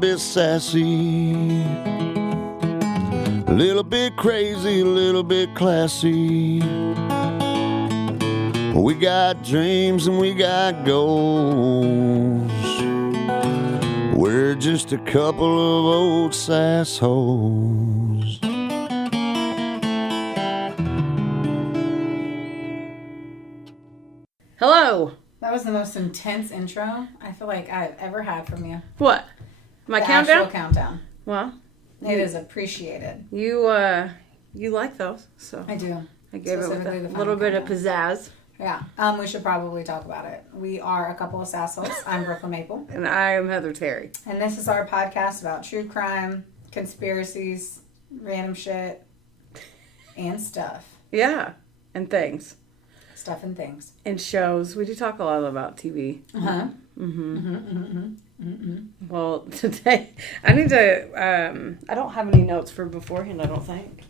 bit sassy, a little bit crazy, a little bit classy. We got dreams and we got goals. We're just a couple of old sassholes. Hello. That was the most intense intro I feel like I've ever had from you. What? My the countdown? Actual countdown. Well, it is appreciated. You like those, so I do. I gave it with a little bit of pizzazz. Yeah. We should probably talk about it. We are a couple of sassholes. I'm Brooklyn Maple. And I am Heather Terry. And this is our podcast about true crime, conspiracies, random shit, and stuff. Yeah, and things. Stuff and things. And shows. We do talk a lot about TV. Uh-huh. Well, today, I need to, I don't have any notes for beforehand, I don't think.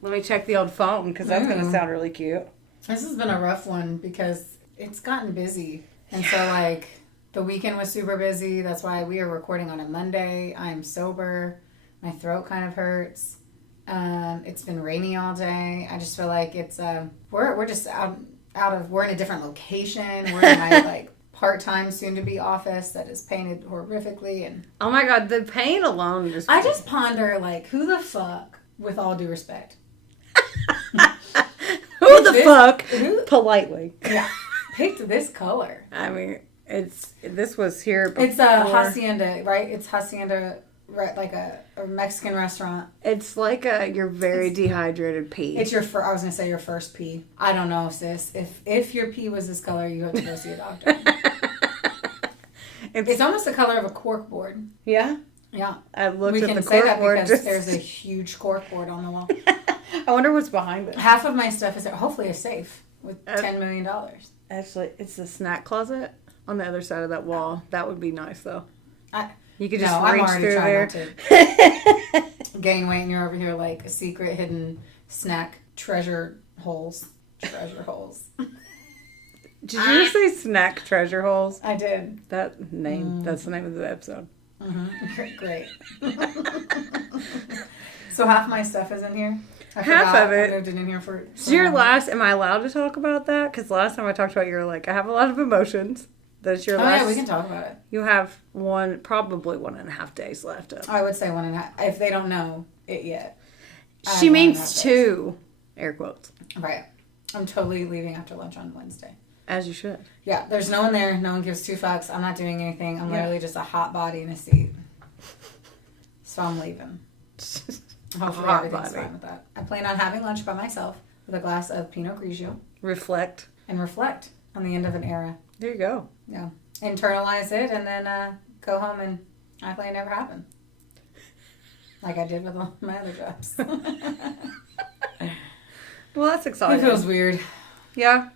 Let me check the old phone, because that's going to sound really cute. This has been a rough one, because it's gotten busy. And so, like, the weekend was super busy. That's why we are recording on a Monday. I'm sober. My throat kind of hurts. It's been rainy all day. I just feel like it's we're just out of we're in a different location. We're in my like part-time soon-to-be office that is painted horrifically, and oh my god, the paint alone just I just ponder like who the fuck, with all due respect, who politely picked this color. I mean, this was here before. It's a hacienda, right? It's hacienda. Right, like a Mexican restaurant. It's like your very dehydrated pee. It's your I was gonna say your first pee. I don't know, sis. If your pee was this color, you have to go see a doctor. It's almost the color of a cork board. Yeah. Yeah. I looked we at can the say cork that board. because there's a huge cork board on the wall. I wonder what's behind it. Half of my stuff is there. Hopefully a safe with $10 million. Actually, it's the snack closet on the other side of that wall. That would be nice, though. You could just reach through there. Gaining weight, and you're over here like a secret hidden snack treasure holes. Treasure holes. Did you say snack treasure holes? I did. That name. That's the name of the episode. Mm-hmm. Great. So half my stuff is in here. Half of it. I moved it in here for. So your last. Am I allowed to talk about that? Because last time I talked about, you were like, I have a lot of emotions. That's your last. Oh yeah, we can talk about it. You have probably 1.5 days left. I would say 1.5. If they don't know it yet. She means 2. Air quotes. Right. I'm totally leaving after lunch on Wednesday. As you should. Yeah, there's no one there. No one gives 2 fucks. I'm not doing anything. I'm literally just a hot body in a seat. So I'm leaving. Hopefully everything's fine with that. I plan on having lunch by myself with a glass of Pinot Grigio. Reflect On the end of an era. There you go. Yeah. Internalize it and then go home and act like it never happened. Like I did with all my other jobs. Well, that's exciting. It feels weird. Yeah.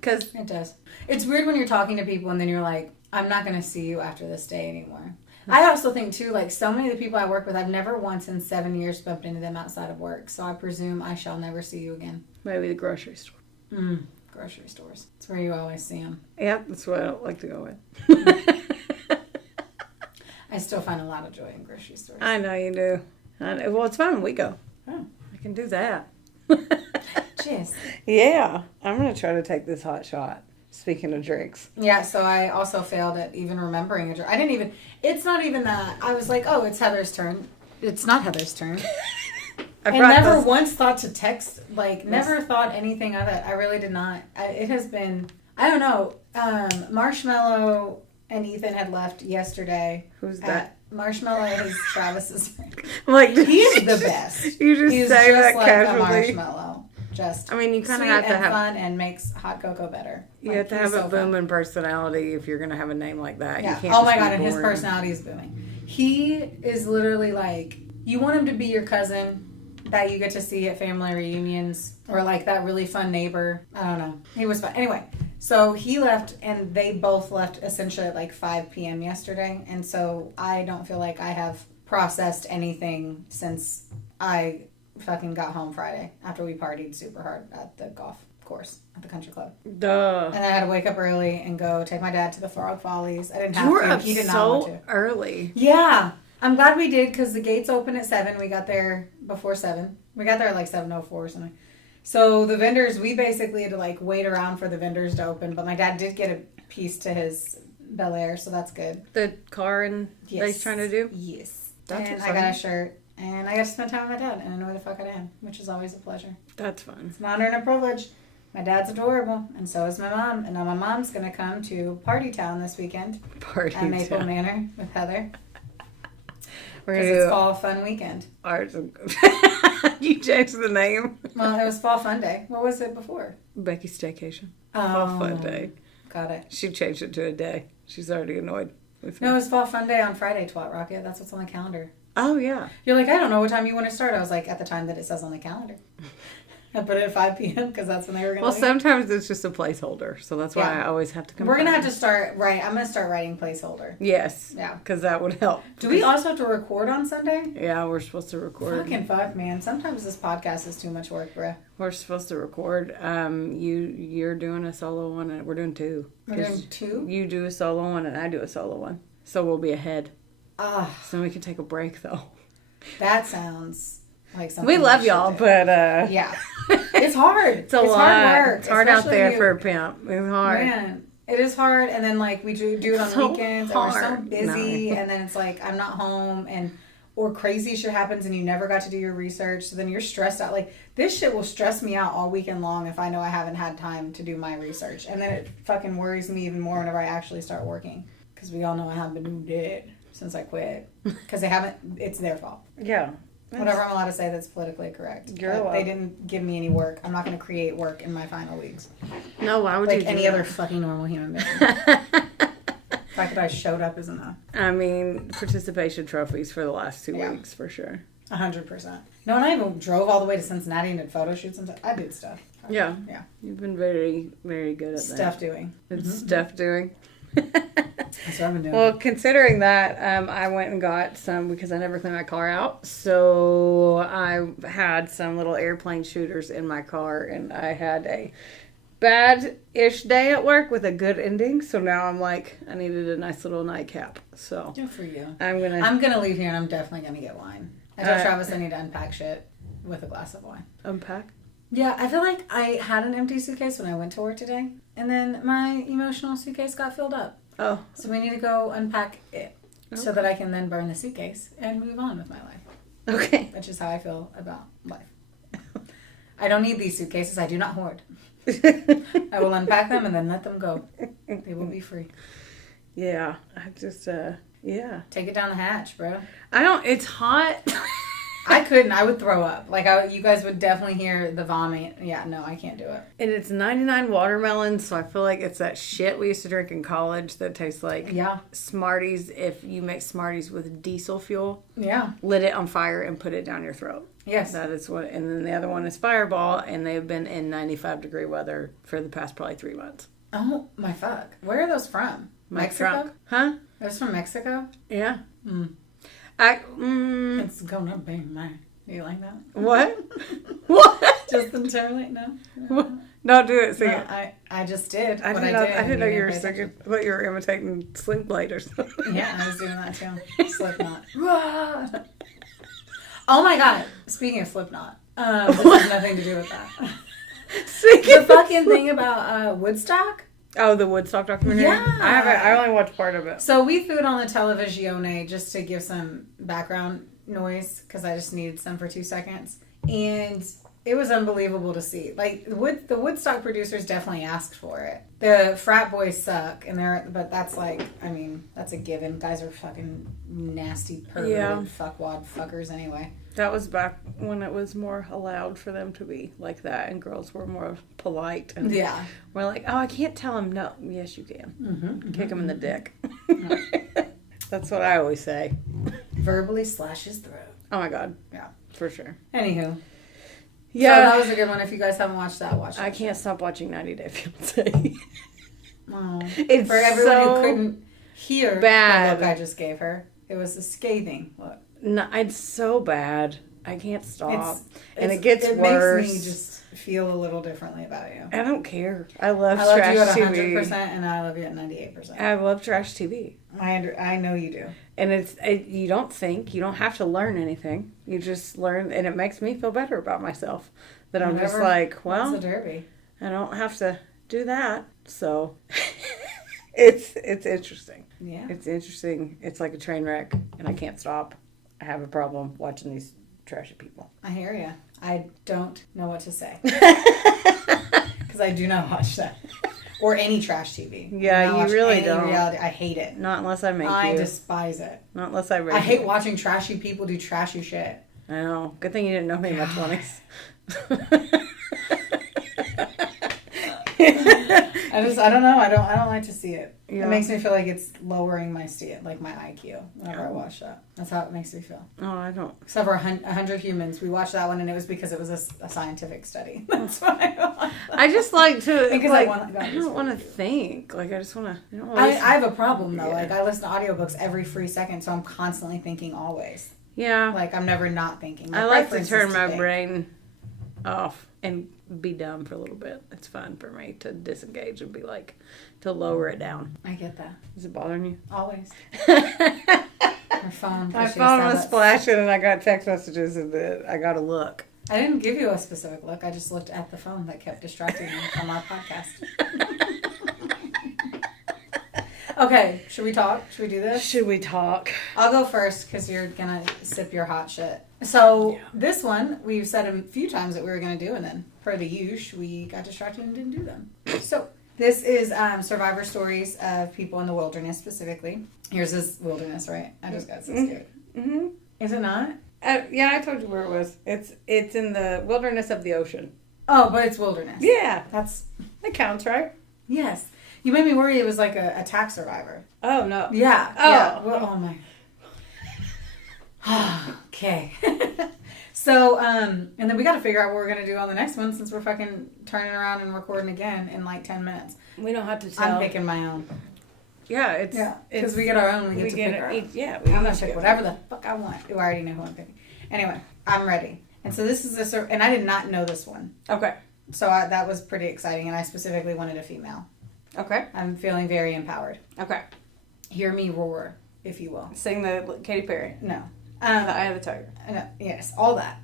Because it does. It's weird when you're talking to people and then you're like, I'm not going to see you after this day anymore. I also think, too, like, so many of the people I work with, I've never once in 7 years bumped into them outside of work. So I presume I shall never see you again. Maybe the grocery store. Grocery stores. It's where you always see them. Yeah, that's what I like to go with. I still find a lot of joy in grocery stores. I know you do. Well, it's fun when we go. Oh. I can do that. Cheers. Yeah. I'm going to try to take this hot shot. Speaking of drinks. Yeah, so I also failed at even remembering a drink. It's not even that. I was like, oh, it's Heather's turn. It's not Heather's turn. And never once thought to text, never thought anything of it. I really did not. It has been, I don't know, Marshmallow and Ethan had left yesterday. Who's that? Marshmallow is Travis's friend. He's the best. You just He's say just that like casually. A marshmallow. Just I mean, you kind of sweet have to and have fun and makes hot cocoa better. You have to have a booming personality if you're going to have a name like that. Yeah. You can't Oh my god, and his personality is booming. He is literally like, you want him to be your cousin that you get to see at family reunions, or like that really fun neighbor. I don't know. He was fun. Anyway, so he left, and they both left essentially at like 5 p.m. yesterday, and so I don't feel like I have processed anything since I fucking got home Friday after we partied super hard at the golf course, at the country club. Duh. And I had to wake up early and go take my dad to the Frog Follies. I didn't have You were to. up He did not want so to. early. Yeah. I'm glad we did because the gates open at 7. We got there before 7. We got there at like 7:04 or something. So the vendors, we basically had to like wait around for the vendors to open. But my dad did get a piece to his Bel Air, so that's good. The car and that he's trying to do? Yes. That's and exciting. I got a shirt. And I got to spend time with my dad and annoy the fuck out of him, which is always a pleasure. That's fun. It's an honor and a privilege. My dad's adorable, and so is my mom. And now my mom's going to come to Party Town this weekend Party at Maple Town. Manor with Heather. We're Because gonna it's do Fall Fun Weekend. arts. You changed the name. Well, it was Fall Fun Day. What was it before? Becky's Staycation. Oh, Fall Fun Day. Got it. She changed it to a day. She's already annoyed with me. No, it was Fall Fun Day on Friday, Twat Rocket. That's what's on the calendar. Oh, yeah. You're like, I don't know what time you want to start. I was like, at the time that it says on the calendar. I put it at 5 p.m. because that's when they were going to Well, sometimes it's just a placeholder. So that's why Yeah. I always have to come. We're going to have to start, I'm going to start writing placeholder. Yes. Yeah. Because that would help. Do we also have to record on Sunday? Yeah, we're supposed to record. Fucking fuck, man. Sometimes this podcast is too much work, bruh. We're supposed to record. You're doing a solo one, and we're doing two. We're doing 2? You do a solo one, and I do a solo one. So we'll be ahead. Ah, So we can take a break, though. that sounds like something We love should y'all, do. but Yeah. It's hard. it's a lot. hard work. It's hard out especially there you- for a pimp. It's hard. Man, it is hard. And then, like, we do it on So weekends, and we're so hard. busy. No. And then it's like, I'm not home, or crazy shit happens, and you never got to do your research. So then you're stressed out. Like, this shit will stress me out all weekend long if I know I haven't had time to do my research. And then it fucking worries me even more whenever I actually start working. Because we all know I haven't been dead since I quit. Because it's their fault. Yeah. Whatever I'm allowed to say that's politically correct. You're But allowed. they didn't give me any work. I'm not going to create work in my final weeks. No, why would you Like do any that? other fucking normal human being. The fact that I showed up is enough. I mean, participation trophies for the last 2 Yeah. weeks, for sure. 100%. No, and I even drove all the way to Cincinnati and did photo shoots and stuff. I did stuff. Yeah. Yeah. You've been very, very good at Stuff doing. that. It's stuff doing. That's what I've been doing. Well, considering that, I went and got some because I never clean my car out. So I had some little airplane shooters in my car, and I had a bad-ish day at work with a good ending. So now I'm like, I needed a nice little nightcap. So Good for you. I'm gonna I'm going to leave here and I'm definitely going to get wine. I told Uh, Travis I need to unpack shit with a glass of wine. unpack. Yeah, I feel like I had an empty suitcase when I went to work today. And then my emotional suitcase got filled up. Oh, So we need to go unpack it so that I can then burn the suitcase and move on with my life, okay. which is how I feel about life. I don't need these suitcases. I do not hoard. I will unpack them and then let them go. They will be free. Yeah, I just yeah. Take it down the hatch, bro. I don't. It's hot. I couldn't. I would throw up. Like, you guys would definitely hear the vomit. Yeah, no, I can't do it. And it's 99 watermelon, so I feel like it's that shit we used to drink in college that tastes like Yeah. Smarties if you make Smarties with diesel fuel, Yeah. lit it on fire, and put it down your throat. Yes. That is what, and then the other one is Fireball, and they've been in 95-degree weather for the past probably 3 months. Oh, my fuck. Where are those from? My Mexico? trunk. Huh? Those from Mexico? Yeah. Mm. Mm. It's gonna be mine. Do you like that? What? What? Justin Timberlake? No? What? No, do it. Sing No, it. I just did. I what didn't know. I didn't know you were pay singing. I thought you were imitating Sling Blade or something. attention. Yeah, I was doing that too. Slipknot. Oh my god. Speaking of Slipknot, this has nothing to do with that. The fucking thing about Woodstock. Oh, the Woodstock documentary? Yeah. I haven't. I only watched part of it. So we threw it on the Televisione just to give some background noise because I just needed some for 2 seconds. And it was unbelievable to see. Like, the Woodstock producers definitely asked for it. The frat boys suck, but that's like, I mean, that's a given. Guys are fucking nasty, perverted, fuckwad fuckers anyway. That was back when it was more allowed for them to be like that, and girls were more polite. And Yeah. we're like, oh, I can't tell him no. Yes, you can. Mm-hmm, Kick him in the dick. That's what I always say. Verbally slash his throat. Oh my God. Yeah. For sure. Anywho. Yeah. So that was a good one. If you guys haven't watched that, watch it. I can't stop watching 90 Day Fiancé. Oh. It's For everyone so who couldn't hear bad. the look I just gave her, it was a scathing look. No, it's so bad. I can't stop. And it gets worse. Makes me just feel a little differently about you. I don't care. I love you trash at TV. 100% and I love you at 98%. I love trash TV. I know you do. And you don't think. You don't have to learn anything. You just learn. And it makes me feel better about myself. That I'm just like, well, it's a derby. I don't have to do that. So it's interesting. Yeah. It's interesting. It's like a train wreck. And I can't stop. I have a problem watching these trashy people. I hear you. I don't know what to say. Because I do not watch that. Or any trash TV. Yeah, you really don't. Reality. I hate it. Not unless I make you. I despise it. Not unless I raise I hate you. watching trashy people do trashy shit. I know. Good thing you didn't know me in my 20s. I don't know. I don't like to see it. Yeah. It makes me feel like it's lowering my my IQ whenever I watch that. That's how it makes me feel. Oh, I don't. Except for 100 Humans, we watched that one and it was because it was a scientific study. That's why I just like to. Because like, I don't want to think. Like I just want to. I have a problem though. Yeah. Like I listen to audiobooks every free second, so I'm constantly thinking always. Yeah. Like I'm never not thinking. My I like to turn my brain off and be dumb for a little bit. It's fun for me to disengage and be like, to lower it down. I get that. Is it bothering you? Always. My phone was splashing and I got text messages and I got to look. I didn't give you a specific look. I just looked at the phone that kept distracting me from our podcast. Okay, should we talk? Should we do this? Should we talk? I'll go first because you're going to sip your hot shit. So This one, we've said a few times that we were going to do, and then per the usual, we got distracted and didn't do them. So this is survivor stories of people in the wilderness specifically. Yours is wilderness, right? I just got so scared. Mm-hmm. Is it not? Yeah, I told you where it was. It's in the wilderness of the ocean. Oh, but it's wilderness. Yeah. That counts, right? Yes. You made me worry it was like a attack survivor. Oh, no. Yeah. Oh. Yeah. Well, oh, my. Okay. So, and then we got to figure out what we're going to do on the next one since we're fucking turning around and recording again in like 10 minutes. We don't have to tell. I'm picking my own. Yeah, because we get our own. We get to pick our own. Yeah. I'm going to pick whatever the fuck I want. Ooh, I already know who I'm picking. Anyway, I'm ready. And so this is and I did not know this one. Okay. So that was pretty exciting, and I specifically wanted a female. Okay. I'm feeling very empowered. Okay. Hear me roar, if you will. Sing the Katy Perry. No. The Eye of the Tiger. No, yes, all that.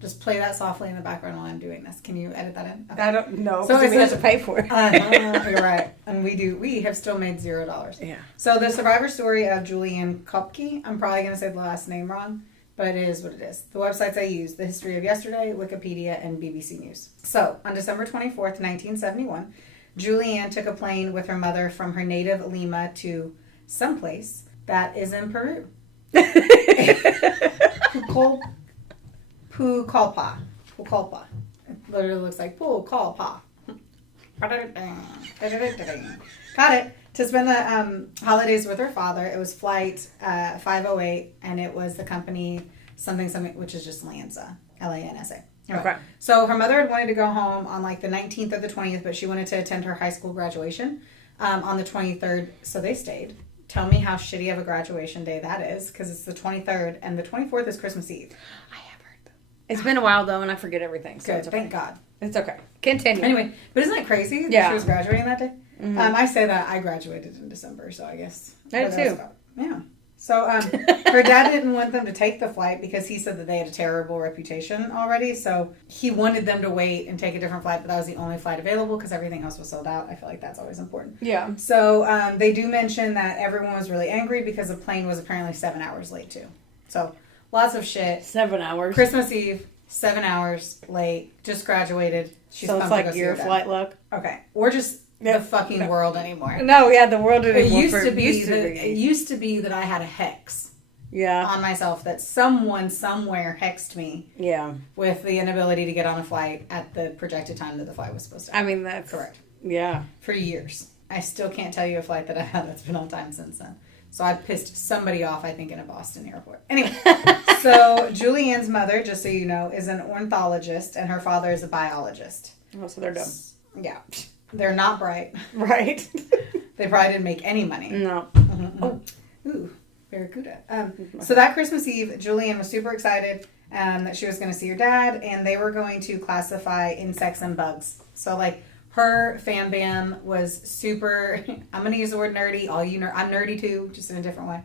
Just play that softly in the background while I'm doing this. Can you edit that in? Okay. I don't know. So we have to pay for it. You're right. And we have still made $0. Yeah. So the survivor story of Juliane Keopcke, I'm probably going to say the last name wrong, but it is what it is. The websites I use, The History of Yesterday, Wikipedia, and BBC News. So on December 24th, 1971, Juliane took a plane with her mother from her native Lima to someplace that is in Peru. Pucallpa. It literally looks like Pucallpa. Got it. To spend the holidays with her father. It was flight 508, and it was the company something, which is just Lanza. Lansa. Anyway, okay. So her mother had wanted to go home on like the 19th or the 20th, but she wanted to attend her high school graduation on the 23rd, so they stayed. Tell me how shitty of a graduation day that is, because it's the 23rd, and the 24th is Christmas Eve. I have heard that. It's been a while, though, and I forget everything. So Good, it's okay. Thank God. It's okay. Continue. Anyway, but isn't that crazy that she was graduating that day? Mm-hmm. I say that I graduated in December, so I guess. I too. Yeah. So her dad didn't want them to take the flight because he said that they had a terrible reputation already. So he wanted them to wait and take a different flight, but that was the only flight available because everything else was sold out. I feel like that's always important. Yeah. So they do mention that everyone was really angry because the plane was apparently 7 hours late too. So lots of shit. 7 hours. Christmas Eve, 7 hours late, just graduated. She's so it's like your flight luck? Okay. Or just the fucking world anymore. No, yeah, the world anymore. It used to be that I had a hex on myself, that someone somewhere hexed me with the inability to get on a flight at the projected time that the flight was supposed to happen. I mean, that's correct. Yeah. For years. I still can't tell you a flight that I had that's been on time since then. So I pissed somebody off, I think, in a Boston airport. Anyway, so Julianne's mother, just so you know, is an ornithologist, and her father is a biologist. Oh, so they're dumb. Yeah. They're not bright. Right. They probably didn't make any money. No. Mm-hmm. Oh. Ooh, Barracuda. So that Christmas Eve, Julianne was super excited, that she was going to see her dad, and they were going to classify insects and bugs. So, like, her fan bam was super, I'm going to use the word nerdy. I'm nerdy too, just in a different way.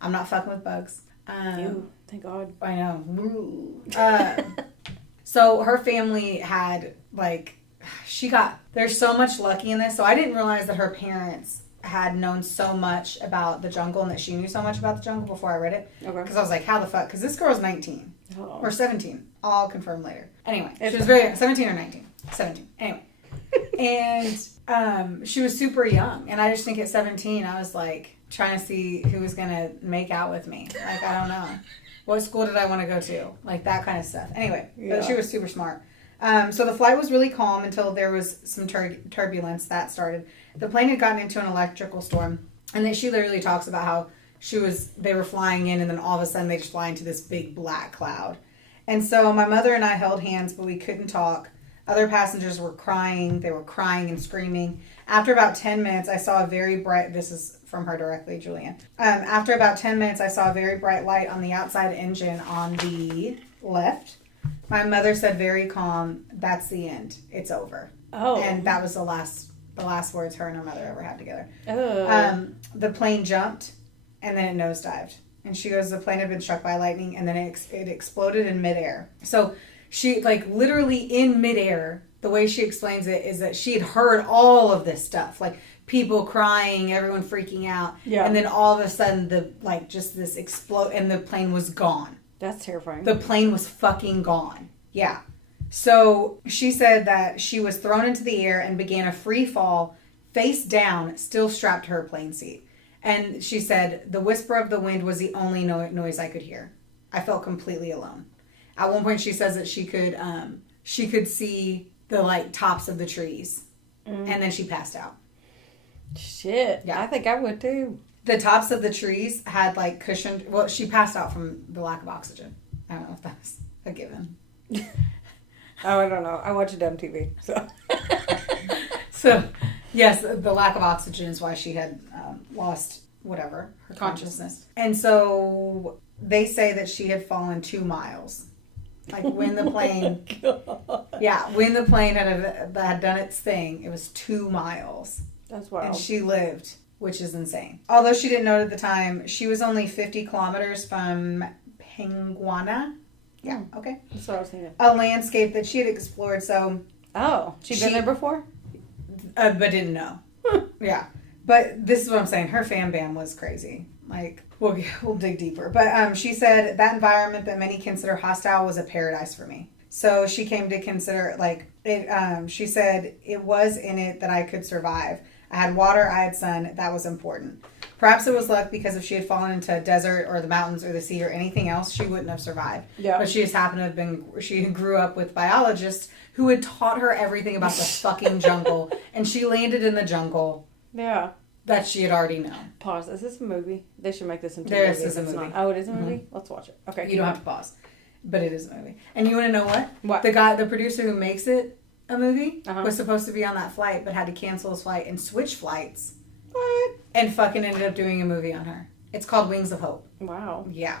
I'm not fucking with bugs. Ew, thank God. I know. So her family had, like, there's so much lucky in this. So I didn't realize that her parents had known so much about the jungle and that she knew so much about the jungle before I read it. Okay. Because I was like, how the fuck? Because this girl's 19. Oh. Or 17. I'll confirm later. Anyway, she was 17 or 19. 17. Anyway. And she was super young. And I just think at 17, I was like trying to see who was going to make out with me. Like, I don't know. What school did I want to go to? Like, that kind of stuff. Anyway, but she was super smart. So the flight was really calm until there was some turbulence that started. The plane had gotten into an electrical storm. And then she literally talks about how they were flying in, and then all of a sudden they just fly into this big black cloud. And so my mother and I held hands, but we couldn't talk. Other passengers were crying. They were crying and screaming. After about 10 minutes, I saw a very bright... This is from her directly, Juliane. After about 10 minutes, I saw a very bright light on the outside engine on the left. My mother said very calm, "That's the end. It's over." Oh. And that was the last words her and her mother ever had together. Oh. The plane jumped, and then it nosedived. And she goes, the plane had been struck by lightning, and then it exploded in midair. So she, like, literally in midair, the way she explains it is that she had heard all of this stuff, like people crying, everyone freaking out. Yeah. And then all of a sudden, just this explode, and the plane was gone. That's terrifying. The plane was fucking gone. Yeah. So she said that she was thrown into the air and began a free fall, face down, still strapped to her plane seat. And she said, the whisper of the wind was the only noise I could hear. I felt completely alone. At one point, she says that she could see the, like, tops of the trees. And then she passed out. Shit. Yeah. I think I would too. The tops of the trees had, like, cushioned... Well, she passed out from the lack of oxygen. I don't know if that's a given. Oh, I don't know. I watch dumb TV, so... So, yes, the lack of oxygen is why she had lost, whatever, her consciousness. And so, they say that she had fallen 2 miles. Like, when the plane... when the plane had done its thing, it was 2 miles. That's wild. And she lived... which is insane. Although she didn't know it at the time, she was only 50 kilometers from Penguana. Yeah, okay. That's what I was thinking. A landscape that she had explored, so... Oh, she'd been there before? But didn't know. Yeah. But this is what I'm saying. Her fan bam was crazy. Like, we'll dig deeper. But she said that environment that many consider hostile was a paradise for me. So she came to consider, like, it. She said, it was in it that I could survive. I had water, I had sun, that was important. Perhaps it was luck because if she had fallen into a desert or the mountains or the sea or anything else, she wouldn't have survived. Yeah. But she just happened to have she grew up with biologists who had taught her everything about the fucking jungle. And she landed in the jungle. Yeah. That she had already known. Pause. Is this a movie? They should make this into a movie. This is a movie. Oh, it is a movie? Mm-hmm. Let's watch it. Okay. You don't have to pause. But it is a movie. And you want to know what? What? The producer who makes it a movie was supposed to be on that flight but had to cancel his flight and switch flights. What? And fucking ended up doing a movie on her. It's called Wings of Hope. Wow. Yeah.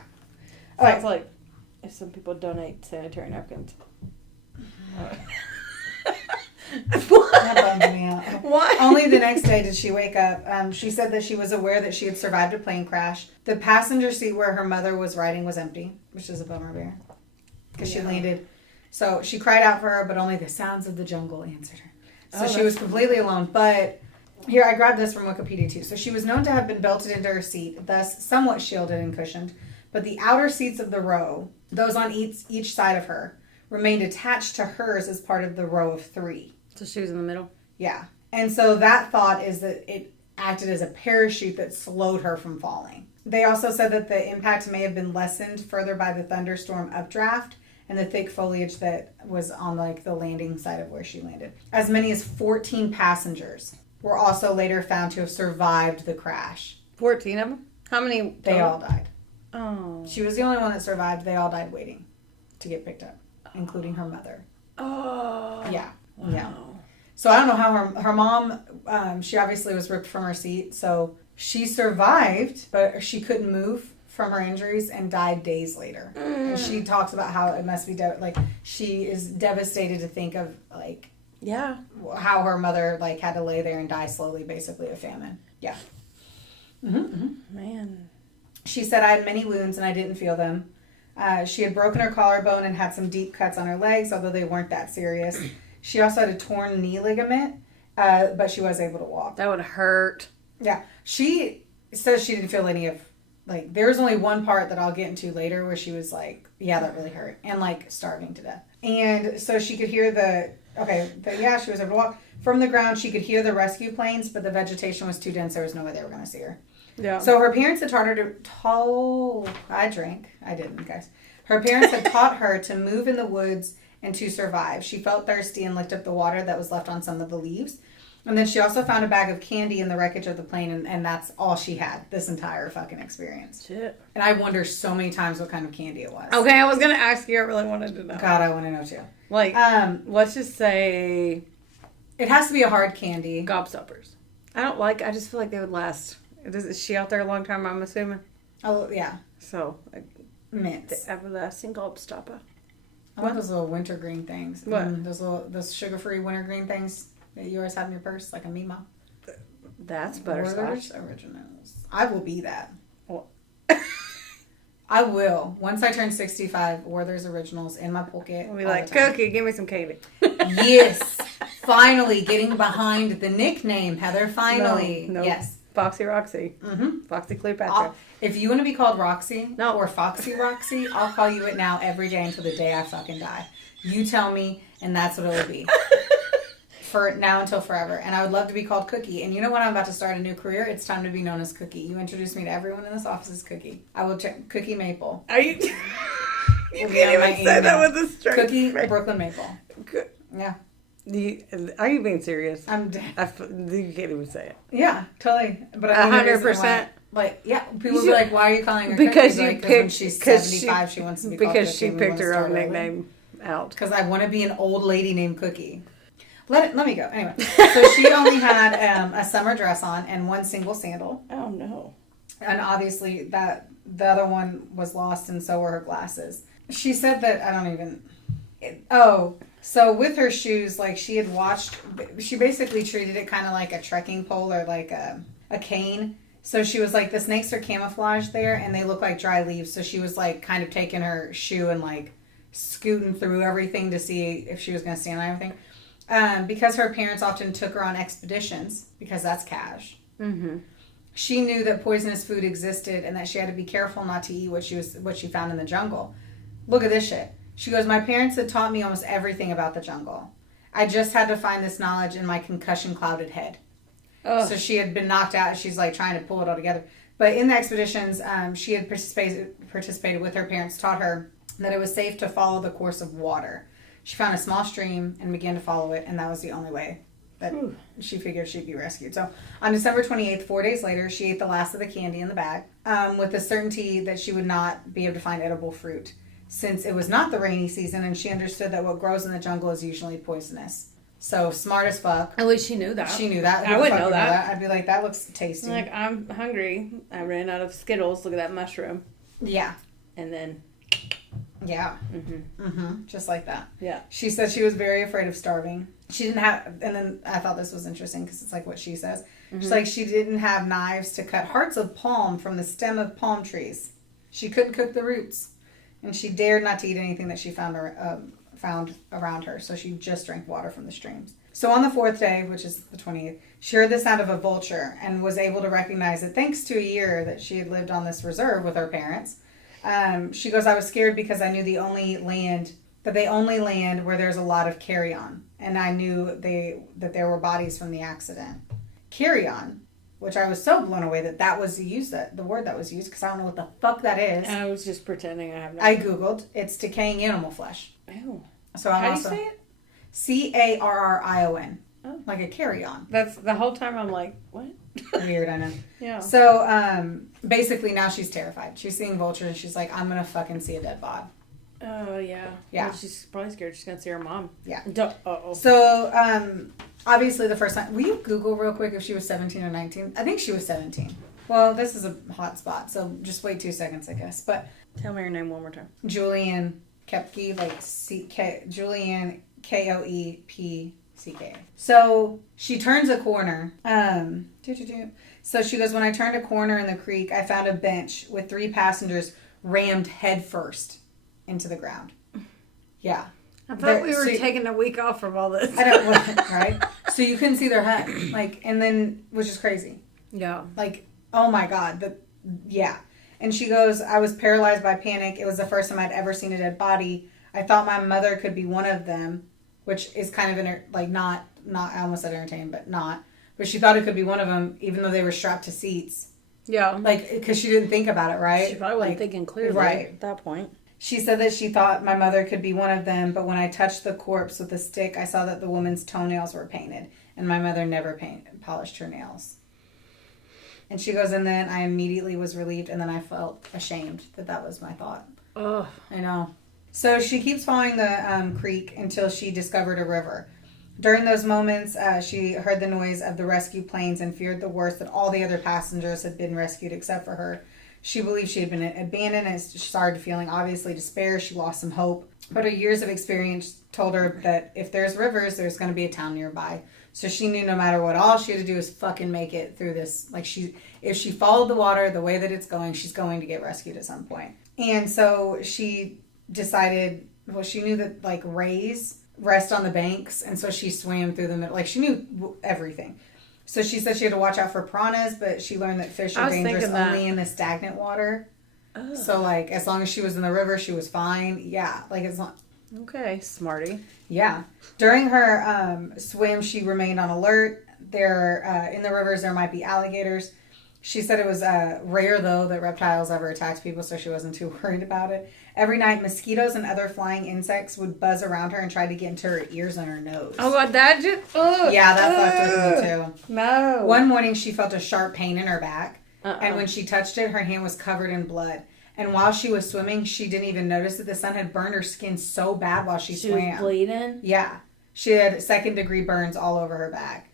Sounds like if some people donate sanitary napkins. What? That bummed me out. What? Only the next day did she wake up. She said that she was aware that she had survived a plane crash. The passenger seat where her mother was riding was empty, which is a bummer bear. Because she landed... So she cried out for her, but only the sounds of the jungle answered her. So she was completely alone. But here, I grabbed this from Wikipedia too. So she was known to have been belted into her seat, thus somewhat shielded and cushioned. But the outer seats of the row, those on each side of her, remained attached to hers as part of the row of 3. So she was in the middle? Yeah. And so that thought is that it acted as a parachute that slowed her from falling. They also said that the impact may have been lessened further by the thunderstorm updraft and the thick foliage that was on, like, the landing side of where she landed. As many as 14 passengers were also later found to have survived the crash. 14 of them? How many? They all died. Oh. She was the only one that survived. They all died waiting to get picked up, including her mother. Oh. Yeah. Wow. Yeah. So I don't know how her mom, she obviously was ripped from her seat, so she survived, but she couldn't move from her injuries and died days later. And she talks about how it must be she is devastated to think of like how her mother like had to lay there and die slowly, basically of famine. Yeah. Man. She said, I had many wounds and I didn't feel them. She had broken her collarbone and had some deep cuts on her legs, although they weren't that serious. She also had a torn knee ligament, but she was able to walk. That would hurt. Yeah. She says she didn't feel any of, like, there was only one part that I'll get into later where she was like, yeah, that really hurt. And, like, starving to death. And so she could hear she was able to walk. From the ground, she could hear the rescue planes, but the vegetation was too dense. There was no way they were going to see her. Yeah. So her parents had taught her I didn't, guys. Her parents had taught her to move in the woods and to survive. She felt thirsty and licked up the water that was left on some of the leaves. And then she also found a bag of candy in the wreckage of the plane, and that's all she had this entire fucking experience. Shit. And I wonder so many times what kind of candy it was. Okay, I was going to ask you. I really wanted to know. God, I want to know too. Like, let's just say... It has to be a hard candy. Gobstoppers. I just feel like they would last. Is she out there a long time, I'm assuming? Oh, yeah. So, mints. The everlasting gobstopper. I want those little wintergreen things. What? Those sugar-free wintergreen things that you always have in your purse, like a Mima. That's butterscotch. Originals. I will be that. What? I will. Once I turn 65, Werther's Originals in my pocket. I'll be like, Cookie, give me some candy. Yes. Finally getting behind the nickname, Heather. Finally. No. Yes. Foxy Roxy. Mm-hmm. Foxy Cleopatra. If you want to be called Roxy or Foxy Roxy, I'll call you it now every day until the day I fucking die. You tell me, and that's what it will be. For now until forever. And I would love to be called Cookie. And you know what? I'm about to start a new career. It's time to be known as Cookie. You introduced me to everyone in this office as Cookie. I will check Cookie Maple. Are you... You can't even say that with a straight Cookie face. Brooklyn Maple. Yeah. Are you being serious? I'm dead. You can't even say it. Yeah, totally. But 100%. Like, yeah, people will be like, "Why are you calling her?" Because Cookie? you Like, picked. when she's 75, she wants to be called Cookie. Because she picked her own nickname out. Because I want to be an old lady named Cookie. Let me go. Anyway, so she only had a summer dress on and one single sandal. Oh no! And obviously that the other one was lost, and so were her glasses. She said that so with her shoes, like she basically treated it kind of like a trekking pole or like a cane. So she was like, the snakes are camouflaged there and they look like dry leaves. So she was like kind of taking her shoe and like scooting through everything to see if she was going to stand on everything. Because her parents often took her on expeditions because that's cash. Mm-hmm. She knew that poisonous food existed and that she had to be careful not to eat what she found in the jungle. Look at this shit. She goes, my parents had taught me almost everything about the jungle. I just had to find this knowledge in my concussion-clouded head. Ugh. So she had been knocked out. She's like trying to pull it all together. But in the expeditions, she had participated with her parents, taught her that it was safe to follow the course of water. She found a small stream and began to follow it, and that was the only way that she figured she'd be rescued. So on December 28th, 4 days later, she ate the last of the candy in the bag with the certainty that she would not be able to find edible fruit, since it was not the rainy season, and she understood that what grows in the jungle is usually poisonous. So smart as fuck. At least she knew that. She knew that. I wouldn't know that. I'd be like, that looks tasty. Like, I'm hungry. I ran out of Skittles. Look at that mushroom. Yeah. And then... Yeah. Mm-hmm. Mm-hmm. Just like that. Yeah. She said she was very afraid of starving. She didn't have... And then I thought this was interesting because it's like what she says. Mm-hmm. She's like, she didn't have knives to cut hearts of palm from the stem of palm trees. She couldn't cook the roots. And she dared not to eat anything that she found around her. So she just drank water from the streams. So on the fourth day, which is the 20th, she heard the sound of a vulture and was able to recognize it thanks to a year that she had lived on this reserve with her parents. She goes, I was scared because I knew they only land where there's a lot of carrion. And I knew that there were bodies from the accident. Carrion, which I was so blown away that was the word that was used, because I don't know what the fuck that is. I was just pretending I have no I Googled. It's decaying animal flesh. Ew. So how do you say it? Carrion. Oh. Like a carry-on. That's the whole time I'm like, what? Weird, I know. Yeah. So, basically now she's terrified. She's seeing vultures and she's like, I'm going to fucking see a dead body. Oh, yeah. Yeah. Well, she's probably scared she's going to see her mom. Yeah. Uh-oh. So, obviously the first time. Will you Google real quick if she was 17 or 19? I think she was 17. Well, this is a hot spot, so just wait 2 seconds, I guess. But Tell me your name one more time. Juliane Keopcke, like Juliane Keopcke. So she turns a corner. So she goes, when I turned a corner in the creek, I found a bench with 3 passengers rammed headfirst into the ground. Yeah. I thought we were taking a week off from all this. I don't, right? So you couldn't see their head. Like, and then, which is crazy. Yeah. Like, oh my God. Yeah. And she goes, I was paralyzed by panic. It was the first time I'd ever seen a dead body. I thought my mother could be one of them, which is kind of, not, I almost said entertaining, but not. But she thought it could be one of them, even though they were strapped to seats. Yeah. Like, because she didn't think about it, right? She probably wasn't thinking clearly at that point. She said that she thought my mother could be one of them, but when I touched the corpse with a stick, I saw that the woman's toenails were painted, and my mother never polished her nails. And she goes, and then I immediately was relieved, and then I felt ashamed that was my thought. Oh, I know. So she keeps following the creek until she discovered a river. During those moments, she heard the noise of the rescue planes and feared the worst, that all the other passengers had been rescued except for her. She believed she had been abandoned and she started feeling obviously despair. She lost some hope. But her years of experience told her that if there's rivers, there's going to be a town nearby. So she knew no matter what, all she had to do was fucking make it through this. Like, if she followed the water the way that it's going, she's going to get rescued at some point. And so she decided, well, she knew that, like, rays rest on the banks. And so she swam through the middle. Like, she knew everything. So she said she had to watch out for piranhas, but she learned that fish are dangerous only in the stagnant water. Oh. So, like, as long as she was in the river, she was fine. Yeah, like, as long... Okay, smarty. Yeah. During her swim, she remained on alert. In the rivers, there might be alligators. She said it was rare, though, that reptiles ever attacked people, so she wasn't too worried about it. Every night, mosquitoes and other flying insects would buzz around her and try to get into her ears and her nose. Oh, God, that just... Yeah, that fucked with me, too. No. One morning, she felt a sharp pain in her back, and when she touched it, her hand was covered in blood. And while she was swimming, she didn't even notice that the sun had burned her skin so bad while she swam. She was bleeding? Yeah. She had second-degree burns all over her back.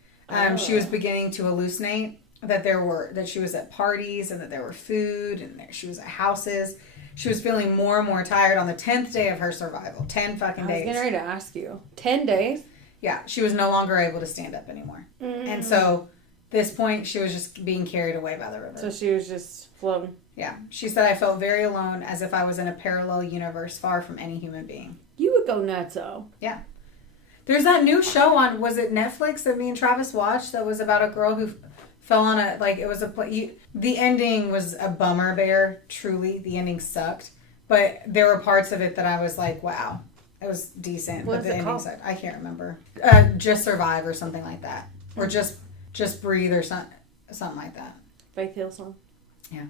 She was beginning to hallucinate that she was at parties and that there were food and she was at houses. She was feeling more and more tired on the 10th day of her survival. 10 fucking days. I was getting ready to ask you. 10 days? Yeah. She was no longer able to stand up anymore. And so, this point, she was just being carried away by the river. So she was just floating? Yeah. She said, I felt very alone, as if I was in a parallel universe far from any human being. You would go nuts, though. Yeah. There's that new show on, was it Netflix that me and Travis watched that was about a girl who fell on the ending was a bummer bear, truly. The ending sucked. But there were parts of it that I was like, wow. It was decent. What but is the it ending called? sucked. I can't remember. Just Survive or something like that. Or Just Breathe or something like that. Faith Hill song? Yeah.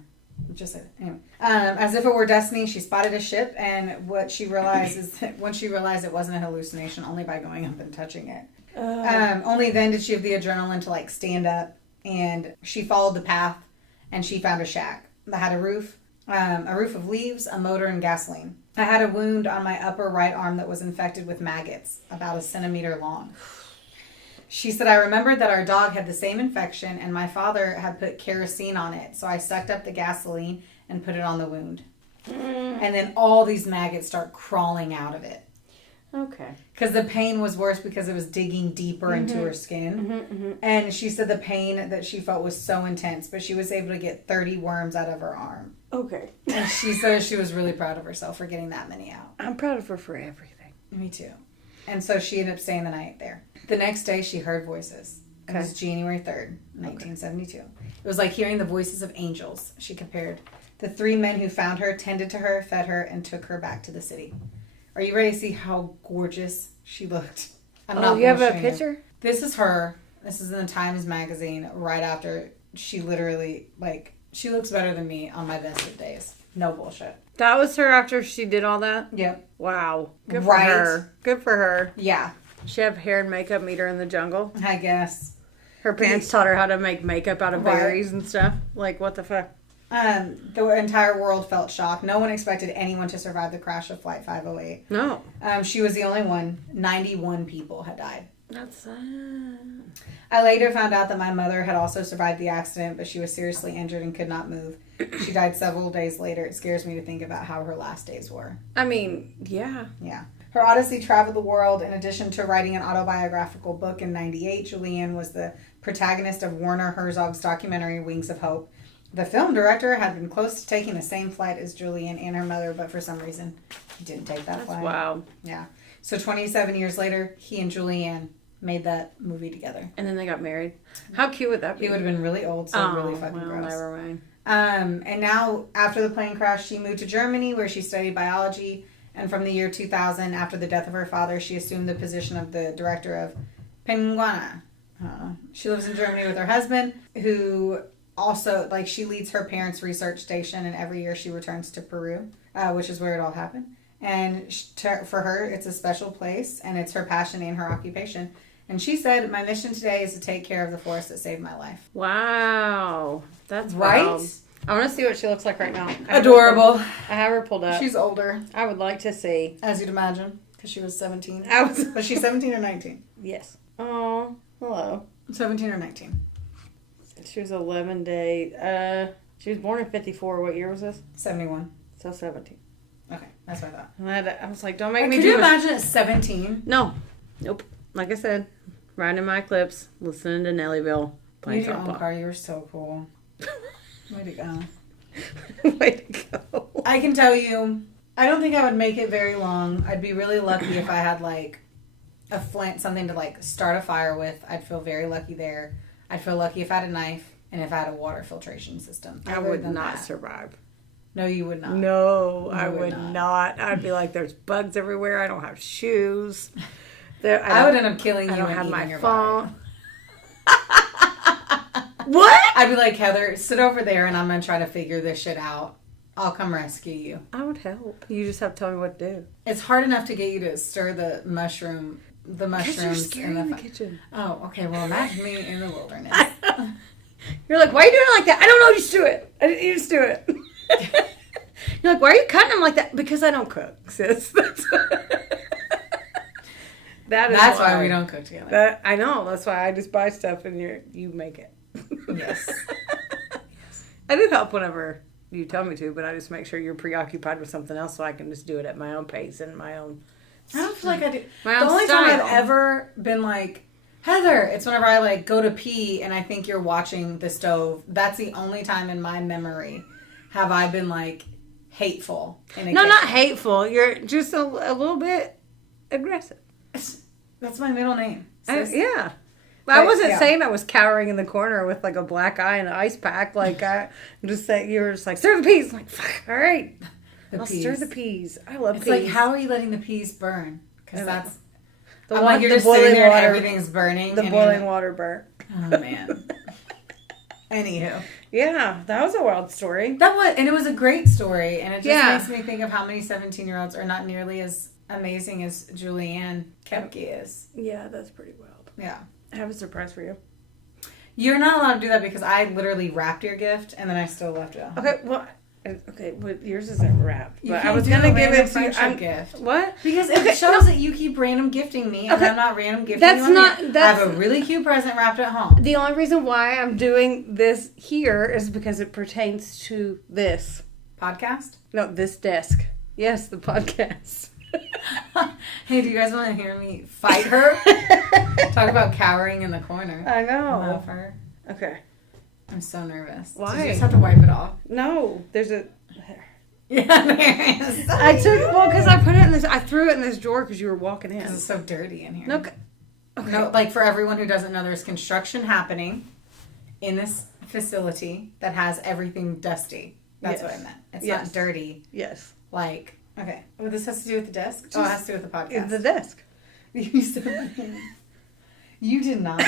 Just said it. Anyway. As if it were destiny, she spotted a ship, and what she realized is that once she realized it wasn't a hallucination, only by going up and touching it. Only then did she have the adrenaline to, like, stand up, and she followed the path, and she found a shack that had a roof of leaves, a motor, and gasoline. I had a wound on my upper right arm that was infected with maggots, about a centimeter long. She said, I remembered that our dog had the same infection and my father had put kerosene on it. So I sucked up the gasoline and put it on the wound. And then all these maggots start crawling out of it. Okay. Because the pain was worse because it was digging deeper into her skin. And she said the pain that she felt was so intense, but she was able to get 30 worms out of her arm. Okay. And she said she was really proud of herself for getting that many out. I'm proud of her for everything. Me too. And so she ended up staying the night there. The next day, she heard voices. It was January 3rd, 1972. It was like hearing the voices of angels, she compared. The 3 men who found her, tended to her, fed her, and took her back to the city. Are you ready to see how gorgeous she looked? You have a picture? This is her. This is in the Times magazine right after she literally, like, she looks better than me on my best of days. No bullshit. That was her after she did all that? Yep. Wow. Good for her. Good for her. Yeah. She have hair and makeup meet her in the jungle? I guess. Her parents taught her how to make makeup out of berries and stuff? Like, what the fuck? The entire world felt shocked. No one expected anyone to survive the crash of Flight 508. No. She was the only one. 91 people had died That's sad. I later found out that my mother had also survived the accident, but she was seriously injured and could not move. She died several days later. It scares me to think about how her last days were. I mean, yeah. Yeah. Her odyssey traveled the world. In addition to writing an autobiographical book in 98, Juliane was the protagonist of Werner Herzog's documentary Wings of Hope. The film director had been close to taking the same flight as Juliane and her mother, but for some reason, he didn't take that flight. Wow. Yeah. So 27 years later, he and Juliane made that movie together. And then they got married. How cute would that be? He would have been really old, so really fucking gross. Never mind. And now, after the plane crash, she moved to Germany, where she studied biology. And from the year 2000, after the death of her father, she assumed the position of the director of Penguana. She lives in Germany with her husband, who also, like, she leads her parents' research station, and every year she returns to Peru, which is where it all happened. And for her, it's a special place, and it's her passion and her occupation. And she said, "My mission today is to take care of the forest that saved my life." Wow. That's right. Wild. I want to see what she looks like right now. Adorable. I have her pulled up. She's older, I would like to see. as you'd imagine, because she was 17. Was she 17 or 19? Yes. Oh, hello. 17 or 19? She was 11 day. She was born in 54. What year was this? 71. So 17. Okay, that's what I thought. I was like, don't make me Could do you it. imagine at 17? No. Nope. Like I said, riding my clips, listening to Nellyville, playing You had your own softball. car. You were so cool. Way to go. Way to go. I can tell you, I don't think I would make it very long. I'd be really lucky if I had, like, a flint, something to, like, start a fire with. I'd feel very lucky there. I'd feel lucky if I had a knife and if I had a water filtration system. I would not survive. No, you would not. No, You I would not. I'd be like, there's bugs everywhere. I don't have shoes. I would end up killing you. I don't and have eating my your phone. body. What? I'd be like, Heather, sit over there and I'm going to try to figure this shit out. I'll come rescue you. I would help. You just have to tell me what to do. It's hard enough to get you to stir the mushrooms You're scary in the kitchen. Oh, okay. Well, imagine me in the wilderness. You're like, why are you doing it like that? I don't know. Just do it. You just do it. You're like, why are you cutting them like that? Because I don't cook, sis. That's why we don't cook together. I know. That's why I just buy stuff and you make it. Yes. I do help whenever you tell me to, but I just make sure you're preoccupied with something else so I can just do it at my own pace and my own. I don't feel like I do. My The own only time style. I've ever been like, Heather, it's whenever I like go to pee and I think you're watching the stove. That's the only time in my memory have I been like hateful. In a No, kitchen. not hateful. You're just a little bit aggressive. That's my middle name. Sis. Yeah. But I wasn't yeah. saying I was cowering in the corner with like a black eye and an ice pack. Like I'm just saying, you were just like, stir the peas. I'm like, fuck, all right. I'll stir the peas. I love It's peas. like, how are you letting the peas burn? Because that's the like, you're just sitting there and everything's burning. The and boiling water burnt. Oh man. Anywho. Yeah, that was a wild story. And it was a great story, and it just Yeah. makes me think of how many 17-year-olds are not nearly as amazing as Juliane Keopcke is. Yeah, that's pretty wild. Yeah. I have a surprise for you. You're not allowed to do that because I literally wrapped your gift and then I still left it. Okay, well, yours isn't wrapped. You But can't I was do going to a give random it to you. friendship gift. What? Because it shows that you keep random gifting me, and I'm not random gifting That's you. not- I that's- have a really cute present wrapped at home. The only reason why I'm doing this here is because it pertains to this. Podcast? No, this desk. Yes, the podcast. Hey, do you guys want to hear me fight her? Talk about cowering in the corner. I know. Love her. Okay. I'm so nervous. Why? Did you just have to wipe it off? No, there's a... Yeah, there is. because I put it in this... I threw it in this drawer because you were walking in. Because it's so dirty in here. No, okay. No, like for everyone who doesn't know, there's construction happening in this facility that has everything dusty. That's what I meant. It's not dirty. Yes. Like, okay. Well, this has to do with the desk? Oh, it has to do with the podcast. The desk. You said you did not.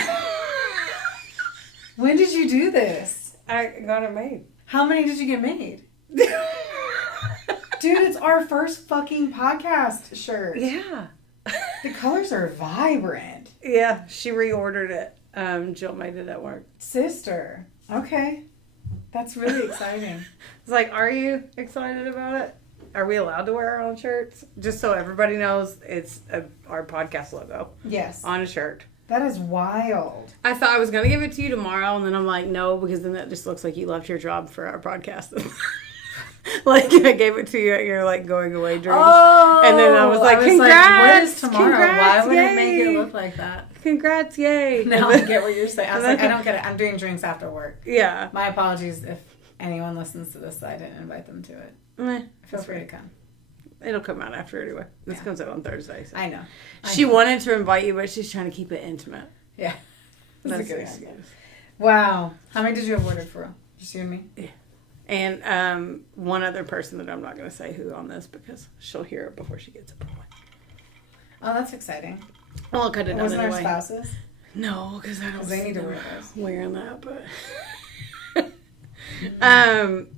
When did you do this? I got it made. How many did you get made? Dude, it's our first fucking podcast shirt. Yeah. The colors are vibrant. Yeah, she reordered it. Jill made it at work. Sister. Okay. That's really exciting. It's like, are you excited about it? Are we allowed to wear our own shirts? Just so everybody knows, it's our podcast logo Yes. on a shirt. That is wild. I thought I was going to give it to you tomorrow, and then I'm like, no, because then that just looks like you left your job for our podcast. Like, I gave it to you at your, like, going away drinks. Oh! And then I was like, congrats! What is tomorrow? Congrats, Why would yay. it make it look like that? Congrats, yay. Now I get what you're saying. I was like, I don't get it. I'm doing drinks after work. Yeah. My apologies if anyone listens to this. I didn't invite them to it. Feel free to come. It'll come out after anyway. This comes out on Thursday. So. I know. She wanted to invite you, but she's trying to keep it intimate. Yeah. That's a good excuse. Wow. How many did you have ordered for? Just you and me? Yeah. And one other person that I'm not going to say who on this because she'll hear it before she gets it. Oh, that's exciting. Well, it could have done Wasn't anyway. our spouses? No, because I don't. They need to wear those. Wearing that, but.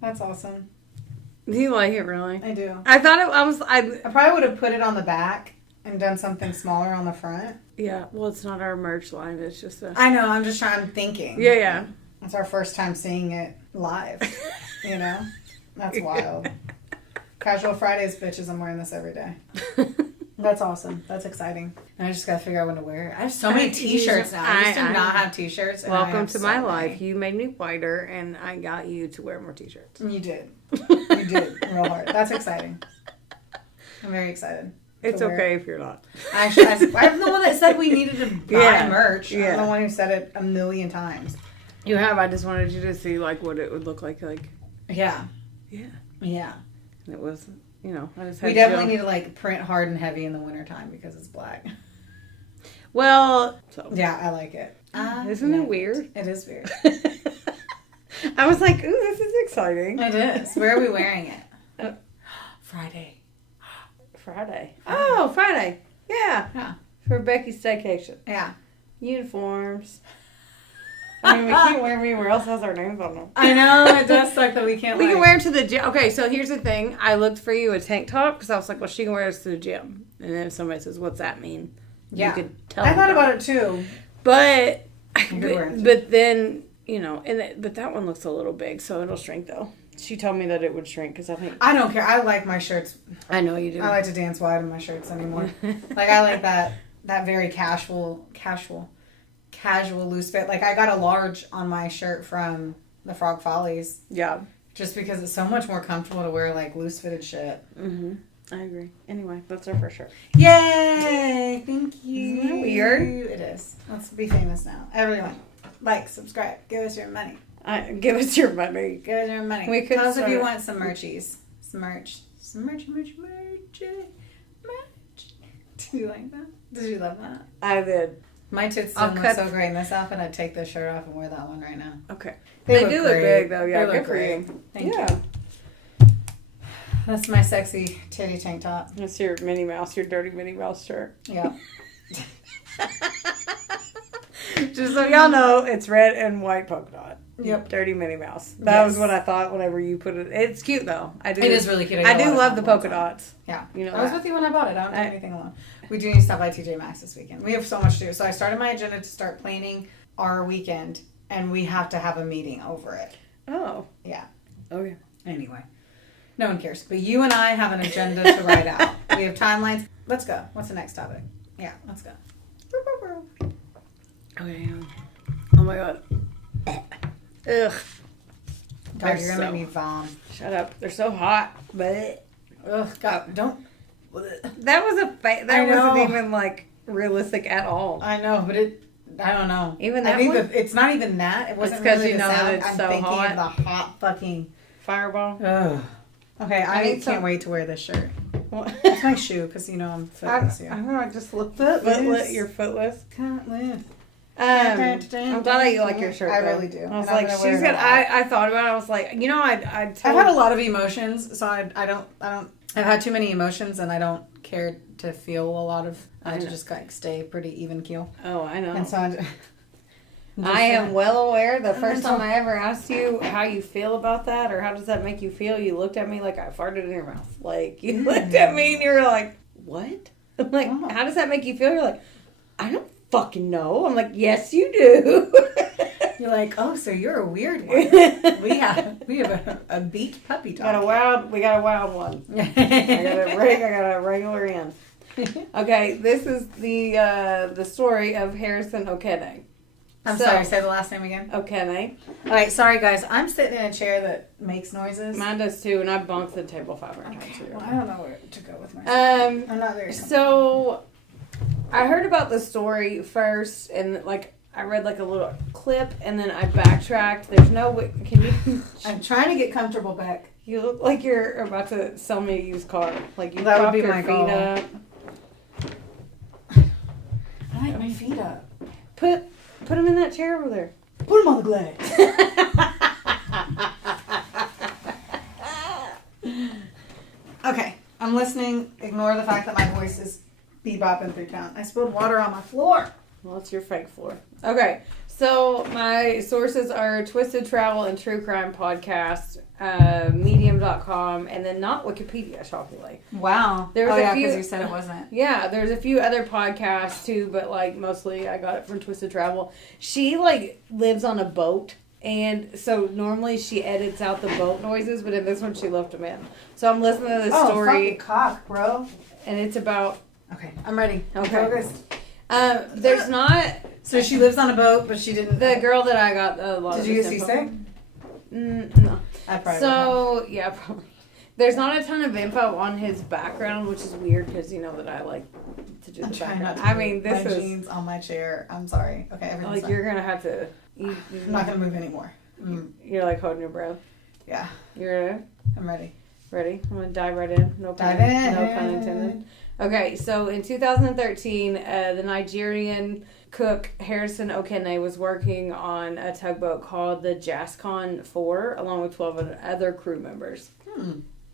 That's awesome. Do you like it really? I do. I thought it. I probably would have put it on the back and done something smaller on the front. Yeah. Well, it's not our merch line. It's just a. I know. I'm just trying. I'm thinking. Yeah. It's our first time seeing it live. You know, that's wild. Casual Fridays, bitches. I'm wearing this every day. That's awesome. That's exciting. And I just gotta figure out when to wear it. I have so many t-shirts now. I used to not have t-shirts. And welcome to my life. You made me whiter, and I got you to wear more t-shirts. You did. You did real hard. That's exciting. I'm very excited. It's okay if you're not. Actually, I'm the one that said we needed to buy merch. Yeah. I'm the one who said it a million times. You have. I just wanted you to see like what it would look like. Yeah. Yeah. Yeah. And it was, you know, I just had we definitely need to like print hard and heavy in the wintertime because it's black. Well, so. Yeah, I like it. Isn't it weird? It is weird. I was like, ooh, this is exciting. It is. Where are we wearing it? Friday. Friday. Oh, Friday. Yeah. Yeah. For Becky's staycation. Yeah. Uniforms. I mean, we can't wear them anywhere else has our names on them. I know, it does suck that we can't We can wear them to the gym. Okay, so here's the thing. I looked for you a tank top because I was like, well, she can wear this to the gym. And then if somebody says, what's that mean? Yeah. You could tell I them thought about it too. But But then, you know, but that one looks a little big, so it'll shrink though. She told me that it would shrink because I think... I don't care. I like my shirts. I know you do. I like to dance wide in my shirts anymore. Like, I like that very casual loose fit. Like, I got a large on my shirt from the Frog Follies. Yeah. Just because it's so much more comfortable to wear, like, loose fitted shit. Mm-hmm. I agree. Anyway, that's our first shirt. Yay! Thank you. Isn't that weird? It is. Let's be famous now. Everyone, like, subscribe. Give us your money. Give us your money. Give us your money. We could Tell us if you start- want some merchies. Some merch. Merch. Did you like that? Did you love that? I did. My tits I'll don't look cut- so great in this outfit. I'd take this shirt off and wear that one right now. Okay. They do look look great. big though. Yeah, They good look for great. you. Thank Yeah. you. That's my sexy titty tank top. That's your Minnie Mouse, your dirty Minnie Mouse shirt. Yeah. Just so y'all know, it's red and white polka dot. Yep. Dirty Minnie Mouse. That was what I thought whenever you put it. It's cute though. I do. It is really cute. I do love the polka dots. Yeah. You know I was that. with you when I bought it. I don't do anything alone. We do need to stop by TJ Maxx this weekend. We have so much to do. So I started my agenda to start planning our weekend, and we have to have a meeting over it. Oh. Yeah. Okay. Anyway. No one cares. But you and I have an agenda to write out. We have timelines. Let's go. What's the next topic? Yeah, let's go. Okay. Oh my god. Ugh. God, you're going to make me vom. Shut up. They're so hot. But Ugh, God, don't. that was that wasn't even like realistic at all. I know, but I don't know. Even that I think one? it's not even that. It wasn't 'cause really you the know that sound. it's I'm so thinking hot. of the hot fucking... Fireball. Ugh. Okay, I can't wait to wear this shirt. It's my shoe, because you know I'm footless here. I know, I just looked footlet. You're footless. Can't live. I'm glad that you like your shirt. I though. really do. I was And I'm like, gonna wear she's it got. a lot. I thought about it. I was like, you know, I've I've had a lot of emotions, so I don't. I've had too many emotions, and I don't care to feel a lot of. I like to just like stay pretty even keel. Oh, I know. And so I am well aware. The first time I ever asked you how you feel about that, or how does that make you feel, you looked at me like I farted in your mouth. Like you looked at me and you were like, "What?" I'm like, Oh. "How does that make you feel?" You're like, "I don't fucking know." I'm like, "Yes, you do." You're like, oh, so you're a weird one. we have a beat puppy dog. We got a wild one. I got a regular end. Okay, this is the story of Harrison Okene. I'm sorry, say the last name again. Okene. All right, sorry guys. I'm sitting in a chair that makes noises. Mine does too, and I bumped the table 500 times. Okay, well, I don't know where to go with myself. I'm not very So, I heard about the story first, and like I read like a little clip, and then I backtracked. There's no way. Can you? I'm trying to get comfortable back. You look like you're about to sell me a used car. Like you That would propped be your my feet goal. up. I like my feet up. Put them in that chair over there. Put them on the glass. Okay, I'm listening. Ignore the fact that my voice is bebopping through town. I spilled water on my floor. Well, it's your fake floor. Okay, so my sources are Twisted Travel and True Crime Podcast, Medium.com, and then not Wikipedia, shockingly. Wow. There was a few- because you said it wasn't. Yeah, there's a few other podcasts too, but like mostly I got it from Twisted Travel. She like lives on a boat, and so normally she edits out the boat noises, but in this one she left them in. So I'm listening to this story, fucking cock, bro. and it's about Okay, I'm ready. Okay. Focused. there's not So she lives on a boat, but she didn't. the girl that I got a lot. Did of you this get info- seasick? No. I probably would So yeah, probably. There's not a ton of info on his background, which is weird because you know that I like to do have. I'm the trying not background. to I move mean, this my is jeans on my chair. I'm sorry. Okay, everything's like fine. you're gonna have to. I'm not gonna move anymore. You're like holding your breath. Yeah, You're I'm ready. ready. I'm gonna dive right in. No pun, Dive in. No pun intended. Okay, so in 2013, the Nigerian cook Harrison Okene was working on a tugboat called the Jascon 4, along with 12 other crew members.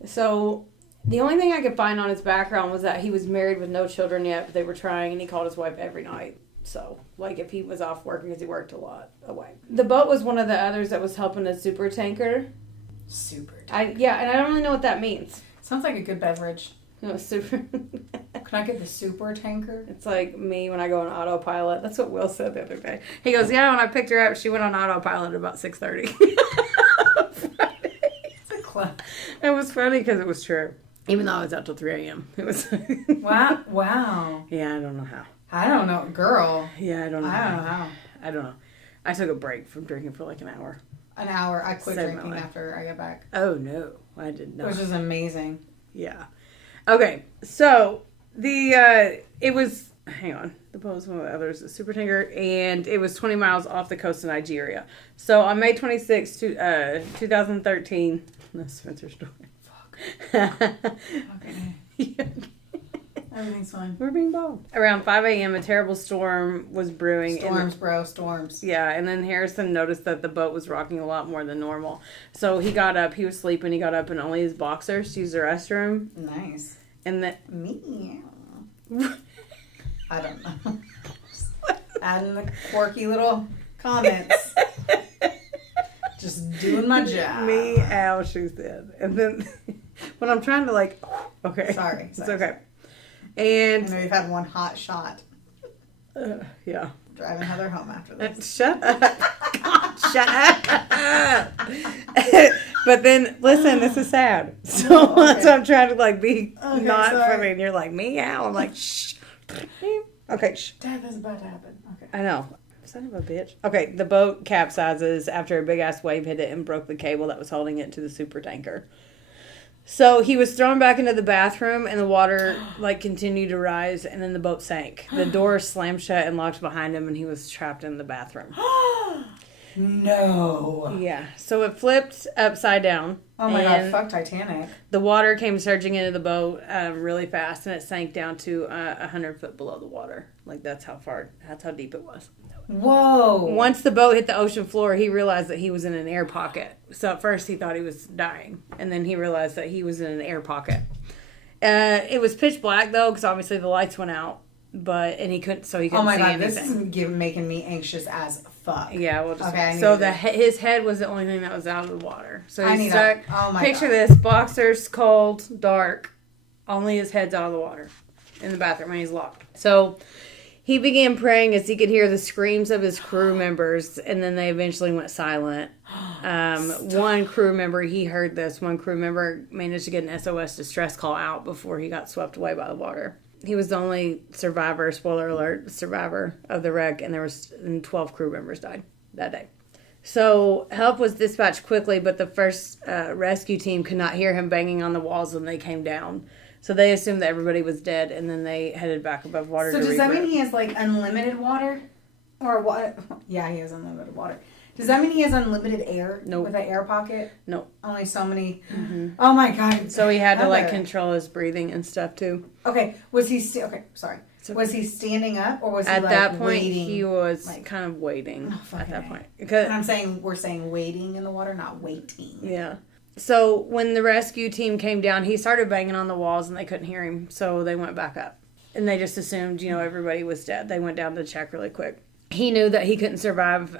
So the only thing I could find on his background was that he was married with no children yet, but they were trying, and he called his wife every night. So, like, if he was off working because he worked a lot away. The boat was one of the others that was helping a super tanker. Super. Yeah, and I don't really know what that means. Sounds like a good beverage. No, super. Can I get the super tanker? It's like me when I go on autopilot. That's what Will said the other day. He goes, yeah, when I picked her up, she went on autopilot at about 6:30. It's a club. It was funny because it was true. Even though I was out till 3 a.m. It was. Wow. Wow. Yeah, I don't know how. I don't know, girl. Yeah, I don't know. I don't know how. I don't know. I took a break from drinking for like an hour. An hour. I quit Saved my drinking life. after I got back, Oh, no. I did not. which was amazing. Yeah. Okay, so it was, hang on, the boat was one of the others, a super tanker, and it was 20 miles off the coast of Nigeria. So on May 26, 2013, that's Spencer's story. Okay. Yeah. Everything's fine. We're being bold. Around 5 a.m., a terrible storm was brewing. Storms, bro. Storms. Yeah, and then Harrison noticed that the boat was rocking a lot more than normal. So he got up. He was sleeping. He got up in only his boxers to use the restroom. Nice. And then... Me. I don't know. Adding the quirky little comments. Just doing my job. Meow, she said. And then when I'm trying to like... Okay. Sorry. It's okay. And... I know you've had one hot shot. Yeah. Driving Heather home after this. Shut up. God, shut up. But then, listen, this is sad. So that's why I'm trying to like be not sorry. funny. And you're like, meow. I'm like, shh. Okay, shh. Dad, that's about to happen. Okay. I know. Son of a bitch. Okay, the boat capsizes after a big ass wave hit it and broke the cable that was holding it to the super tanker. So he was thrown back into the bathroom and the water like continued to rise and then the boat sank. The door slammed shut and locked behind him and he was trapped in the bathroom. No. Yeah. So it flipped upside down. Oh my God, and fuck Titanic. the water came surging into the boat really fast and it sank down to 100 foot below the water. Like that's how deep it was. Whoa. Once the boat hit the ocean floor, he realized that he was in an air pocket. So at first he thought he was dying. And then he realized that he was in an air pocket. It was pitch black though, because obviously the lights went out. And he couldn't see Oh my God, anything. this is making me anxious as fuck. Yeah, we'll just. Okay, so his head was the only thing that was out of the water. So I he's need stuck. oh my Picture God. this: boxers, cold, dark. Only his head's out of the water in the bathroom, and he's locked. So he began praying as he could hear the screams of his crew members, and then they eventually went silent. One crew member, he heard this. One crew member managed to get an SOS distress call out before he got swept away by the water. He was the only survivor, spoiler alert, survivor of the wreck, and 12 crew members died that day. So help was dispatched quickly, but the first rescue team could not hear him banging on the walls when they came down. So they assumed that everybody was dead, and then they headed back above water. So does that mean he has like unlimited water, or what? Yeah, he has unlimited water. Does that mean he has unlimited air? Nope. With an air pocket? Nope. Only so many. Mm-hmm. Oh my God. So he had to like control his breathing and stuff too. Okay. Was he still? Okay. Sorry. So was he standing up, or was he at like that point waiting? He was like, kind of waiting at that point. Because we're saying waiting in the water, not waiting. Yeah. So when the rescue team came down, he started banging on the walls and they couldn't hear him. So they went back up. And they just assumed, everybody was dead. They went down to check really quick. He knew that he couldn't survive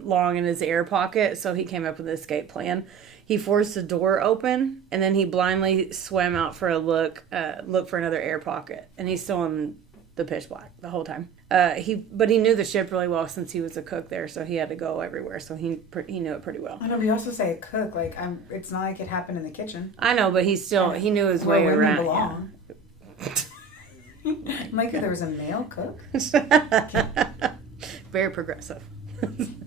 long in his air pocket, so he came up with an escape plan. He forced the door open, and then he blindly swam out for a look for another air pocket. And he's still in the pitch black the whole time. But he knew the ship really well since he was a cook there, so he had to go everywhere. So he knew it pretty well. I know, but you also say a cook. Like it's not like it happened in the kitchen. I know, but he knew his way around. Belong. Yeah. Like if there was a male cook. Very progressive.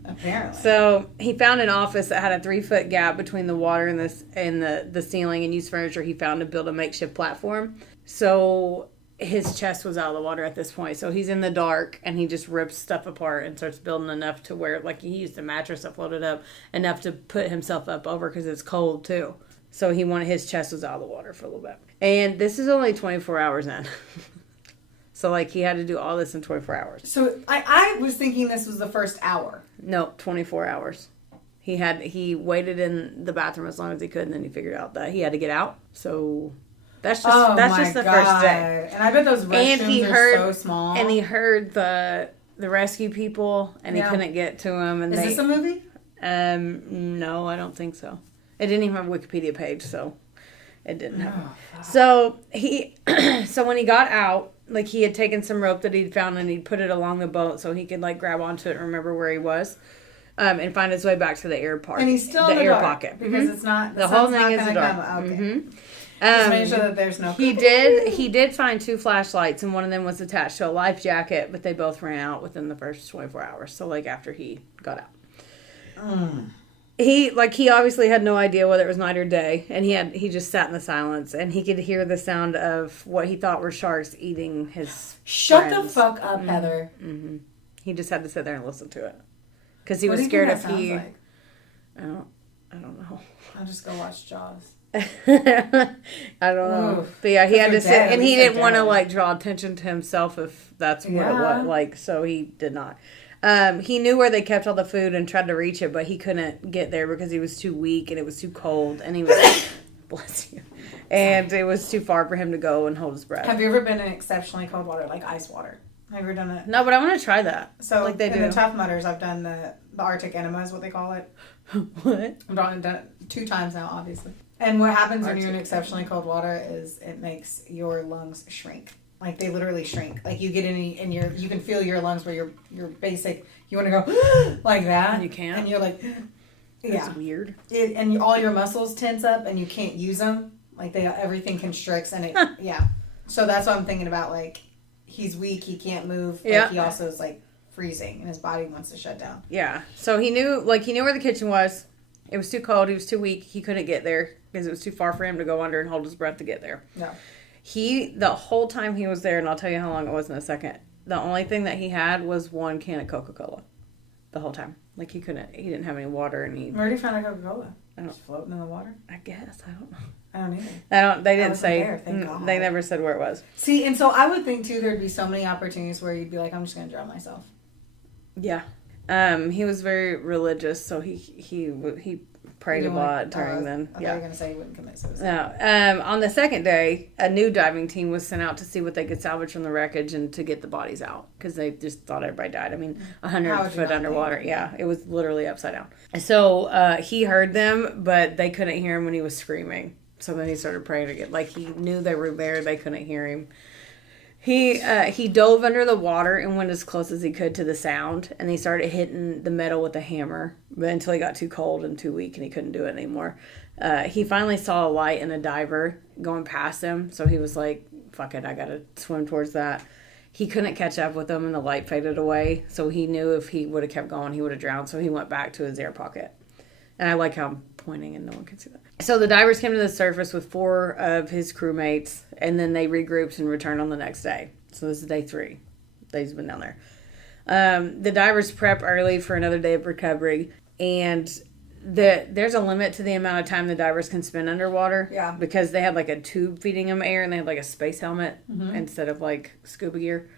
Apparently. So he found an office that had a 3-foot gap between the water and the ceiling, and used furniture he found to build a makeshift platform. So his chest was out of the water at this point. So he's in the dark, and he just rips stuff apart and starts building enough to where, like, he used a mattress that floated up enough to put himself up over because it's cold too. So his chest was out of the water for a little bit. And this is only 24 hours in. So, like, he had to do all this in 24 hours. So, I was thinking this was the first hour. No, 24 hours. He waited in the bathroom as long as he could, and then he figured out that he had to get out. So, that's just the first day. And I bet those restrooms are so small. And he heard the rescue people, and he couldn't get to them. And Is this a movie? No, I don't think so. It didn't even have a Wikipedia page, so it didn't have. Oh, so, so when he got out, like, he had taken some rope that he'd found and he'd put it along the boat so he could, like, grab onto it and remember where he was, and find his way back to the air pocket. And he's still in the dark pocket because it's not the whole thing is dark. Okay. Mm-hmm. Just make sure that there's no. He did find 2 flashlights, and one of them was attached to a life jacket, but they both ran out within the first 24 hours. So, like, after he got out. He obviously had no idea whether it was night or day, and he just sat in the silence, and he could hear the sound of what he thought were sharks eating his Shut friends. the fuck up, Heather. Mm-hmm. He just had to sit there and listen to it because he was scared if he. Like? I don't know. I'll just go watch Jaws. I don't know. Oof. But yeah, he had to sit, and he didn't want to, like, draw attention to himself if that's what it was. Like, so he did not. He knew where they kept all the food and tried to reach it, but he couldn't get there because he was too weak and it was too cold, and he was bless you, and it was too far for him to go and hold his breath. Have you ever been in exceptionally cold water, like ice water? Have you ever done it? No, but I want to try that. So like they in do. the Tough Mudders, I've done the Arctic enema is what they call it. What? I've done it 2 times now, obviously. And what happens when you're in Arctic exceptionally cold water is it makes your lungs shrink. Like, they literally shrink. Like, you get in and you can feel your lungs where you're basic. You want to go like that. You can't. And you're like, yeah. That's weird. And all your muscles tense up and you can't use them. Like, everything constricts and it, yeah. So that's what I'm thinking about. Like, he's weak. He can't move. Like, he also is, like, freezing and his body wants to shut down. Yeah. So he knew where the kitchen was. It was too cold. He was too weak. He couldn't get there because it was too far for him to go under and hold his breath to get there. No. The whole time he was there, and I'll tell you how long it was in a second, the only thing that he had was 1 can of Coca-Cola. The whole time. Like, he didn't have any water, and Where did he find a Coca-Cola? I don't, Just floating in the water? I guess. I don't know. I don't either. They didn't say. There, thank God. They never said where it was. See, and so I would think, too, there'd be so many opportunities where you'd be like, I'm just going to drown myself. Yeah. He was very religious, so he prayed a lot during then. I thought you were going to say he wouldn't commit suicide. No. On the second day, a new diving team was sent out to see what they could salvage from the wreckage and to get the bodies out because they just thought everybody died. I mean, 100 foot underwater. Yeah, it was literally upside down. So he heard them, but they couldn't hear him when he was screaming. So then he started praying again. Like, he knew they were there. They couldn't hear him. He dove under the water and went as close as he could to the sound, and he started hitting the metal with a hammer, but until he got too cold and too weak and he couldn't do it anymore. He finally saw a light and a diver going past him, so he was like fuck it, I gotta swim towards that. He couldn't catch up with them and the light faded away. So he knew if he would have kept going, he would have drowned. So he went back to his air pocket. And I like how I'm pointing and no one can see that. So the divers came to the surface with 4 of his crewmates, and then they regrouped and returned on the next day. So this is day 3. He's been down there. The divers prep early for another day of recovery, and there's a limit to the amount of time the divers can spend underwater. Yeah. Because they had like a tube feeding them air, and they had like a space helmet instead of like scuba gear.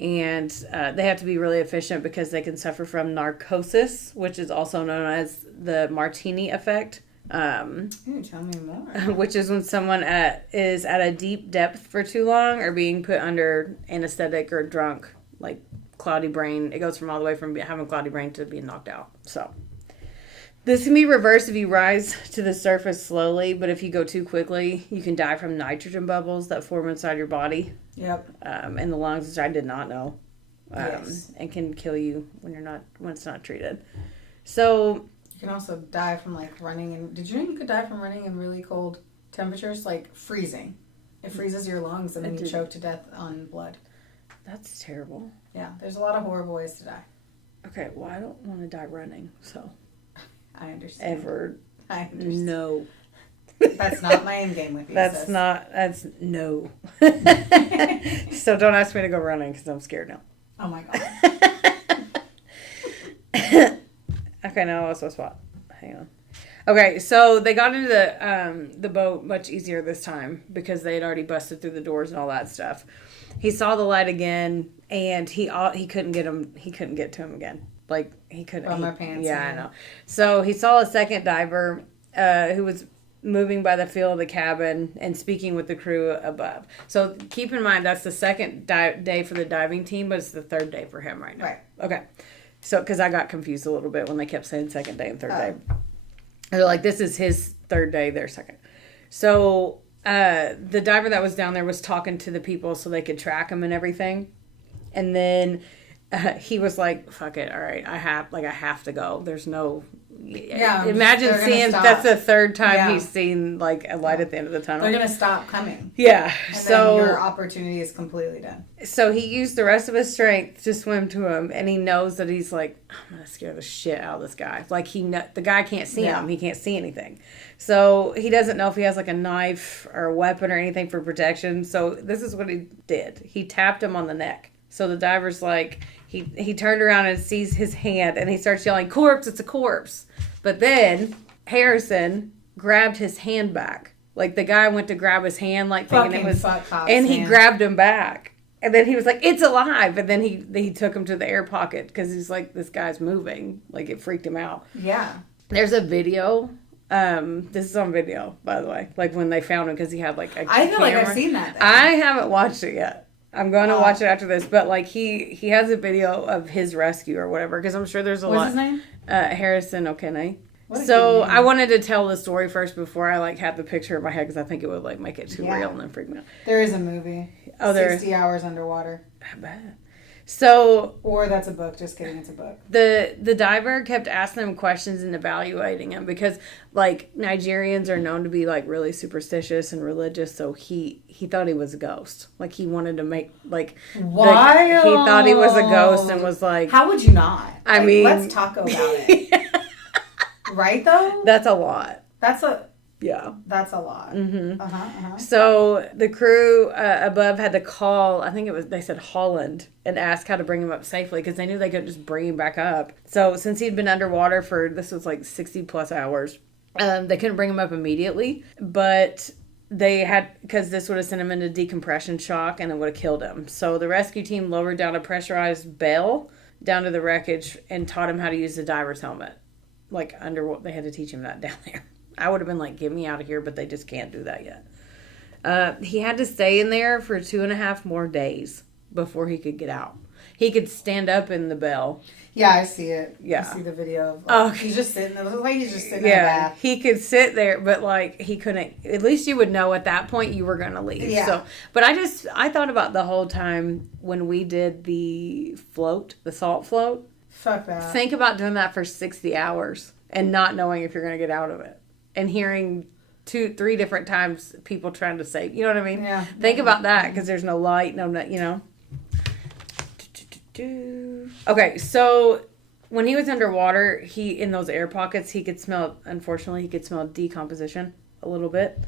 And they have to be really efficient because they can suffer from narcosis, which is also known as the martini effect. Ooh, tell me more. Which is when someone is at a deep depth for too long or being put under anesthetic or drunk, like cloudy brain. It goes from all the way from having cloudy brain to being knocked out. So this can be reversed if you rise to the surface slowly, but if you go too quickly, you can die from nitrogen bubbles that form inside your body. Yep. In the lungs, which I did not know. Yes. And can kill you when it's not treated. So You can also die from like running and did you know you could die from running in really cold temperatures, like freezing? It freezes your lungs and then you choke to death on blood. that's terrible. Yeah, there's a lot of horrible ways to die. Okay, well, I don't want to die running, so I understand. ever. I understand. No. That's not my end game with you. That's no. So don't ask me to go running because I'm scared now. Oh my god. Okay, now I lost my spot. Hang on. Okay, so they got into the boat much easier this time because they had already busted through the doors and all that stuff. He saw the light again, and he couldn't get him. He couldn't get to him again. Like he couldn't. From their pants. Yeah, I know. So he saw a second diver who was moving by the field of the cabin and speaking with the crew above. So keep in mind that's the second day for the diving team, but it's the third day for him right now. Right. Okay. So because I got confused a little bit when they kept saying second day and third day. They're like, this is his third day, their second. So the diver that was down there was talking to the people so they could track him and everything. And then he was like, fuck it, all right, I have to go. There's no... Yeah, imagine seeing that's the third time he's seen like a light at the end of the tunnel. They're gonna stop coming. Yeah. And so then your opportunity is completely done. So he used the rest of his strength to swim to him, and he knows that he's like, I'm gonna scare the shit out of this guy. Like the guy can't see him. He can't see anything. So he doesn't know if he has like a knife or a weapon or anything for protection. So this is what he did. He tapped him on the neck. So the diver's like, he turned around and sees his hand, and he starts yelling, corpse, it's a corpse. But then Harrison grabbed his hand back. Like the guy went to grab his hand, like thinking it was, and he grabbed him back. And then he was like, it's alive. And then he took him to the air pocket because he's like, this guy's moving. Like it freaked him out. Yeah. There's a video. This is on video, by the way. Like when they found him because he had like a I feel camera. like I've seen that. Then. I haven't watched it yet. I'm going to watch it after this, but like he has a video of his rescue or whatever because I'm sure there's a lot. What's his name? Harrison Okene. So I wanted to tell the story first before I like had the picture in my head because I think it would like make it too real and then freak me out. There is a movie. Oh, there 60 Hours Underwater. I bet. So, or that's a book. Just kidding, it's a book. The diver kept asking him questions and evaluating him because like Nigerians are known to be like really superstitious and religious. So he thought he was a ghost. Like he wanted to make like wild. He thought he was a ghost and was like, how would you not? I mean, let's talk about it. Right though. That's a lot. That's a lot. Mm-hmm. So the crew above had to call, I think they said Holland, and ask how to bring him up safely because they knew they couldn't just bring him back up. So since he'd been underwater for, this was like 60 plus hours, they couldn't bring him up immediately, but they had, because this would have sent him into decompression shock and it would have killed him. So the rescue team lowered down a pressurized bell down to the wreckage and taught him how to use the diver's helmet. Like they had to teach him that down there. I would have been like, get me out of here, but they just can't do that yet. He had to stay in there for 2.5 more days before he could get out. He could stand up in the bell. Yeah, I see it. Yeah. I see the video. Of, he's just sitting there. It looks like he's just sitting in a bath. He could sit there, but like he couldn't. At least you would know at that point you were going to leave. Yeah. So, but I thought about the whole time when we did the salt float. Fuck that. Think about doing that for 60 hours and not knowing if you're going to get out of it. And hearing 3 different times people trying to save. You know what I mean? Yeah. Think about that because there's no light, no, you know. Okay, so when he was underwater, in those air pockets, he could smell. Unfortunately, he could smell decomposition a little bit.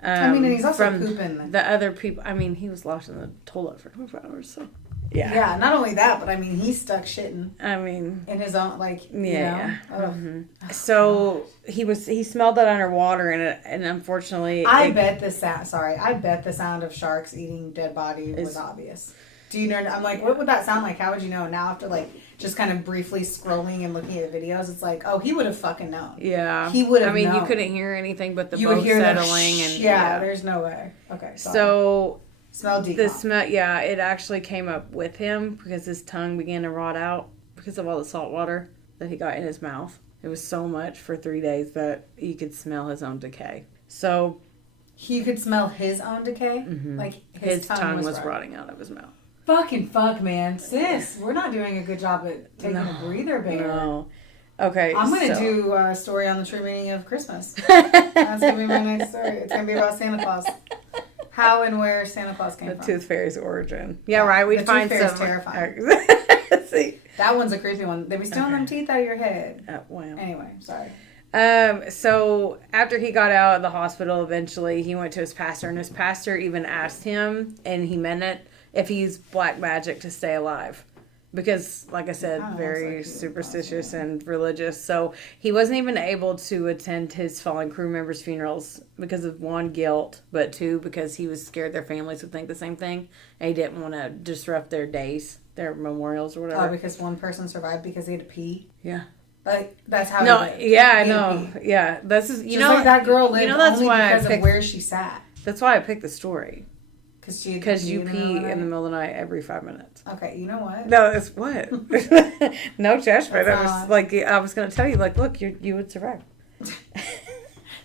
And he's also from pooping. the other people. I he was lost in the toilet for 12 hours. So yeah. Yeah, not only that, but he's stuck shitting. In his own, yeah. You know? Mm-hmm. So he smelled that underwater, and unfortunately, I bet the sound of sharks eating dead body was obvious. Do you know? I'm like, what would that sound like? How would you know? Now after just kind of briefly scrolling and looking at the videos, it's like, oh, he would have fucking known. Yeah, he would have. You couldn't hear anything but the you boat would hear settling, there's no way. Okay, sorry. So smell decomp. The smell, yeah, it actually came up with him because his tongue began to rot out because of all the salt water that he got in his mouth. It was so much for 3 days that you could smell his own decay. So he could smell his own decay. Mm-hmm. His tongue was rotting out of his mouth. Fucking fuck, man. Sis, we're not doing a good job at taking a breather, bear. No. Okay, I'm going to do a story on the true meaning of Christmas. That's going to be my next story. It's going to be about Santa Claus. How and where Santa Claus came from. The Tooth Fairy's origin. Yeah, right. We'd find some. Tooth Fairy's terrifying. See. That one's a creepy one. They be stealing them teeth out of your head. Wow. Anyway, sorry. So after he got out of the hospital, eventually he went to his pastor, and his pastor even asked him, and he meant it, if he used black magic to stay alive. Because, like I said, very superstitious and religious. So he wasn't even able to attend his fallen crew members' funerals because of 1, guilt, but 2, because he was scared their families would think the same thing. And he didn't want to disrupt their days, their memorials or whatever. Oh, because one person survived because he had to pee? Yeah. That's how. No, yeah, I know. Yeah, this is that girl lived. That's only why because of where she sat. That's why I picked the story. Because you pee in the middle of the night every 5 minutes. Okay, you know what? No, it's what? No judgment. I was going to tell you, look, you would survive.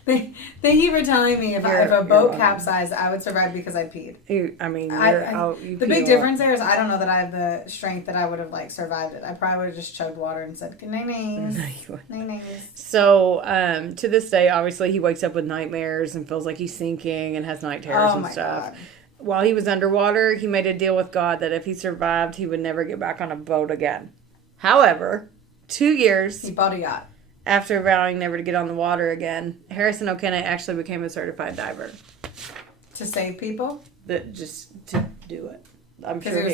Thank you for telling me if a boat capsized, I would survive because I peed. The big difference there is I don't know that I have the strength that I would have survived it. I probably would have just chugged water and said, good night. So to this day, obviously, he wakes up with nightmares and feels like he's sinking and has night terrors and stuff. God. While he was underwater, he made a deal with God that if he survived, he would never get back on a boat again. However, 2 years... He bought a yacht. After vowing never to get on the water again, Harrison Okene actually became a certified diver. To save people? Just to do it. I'm sure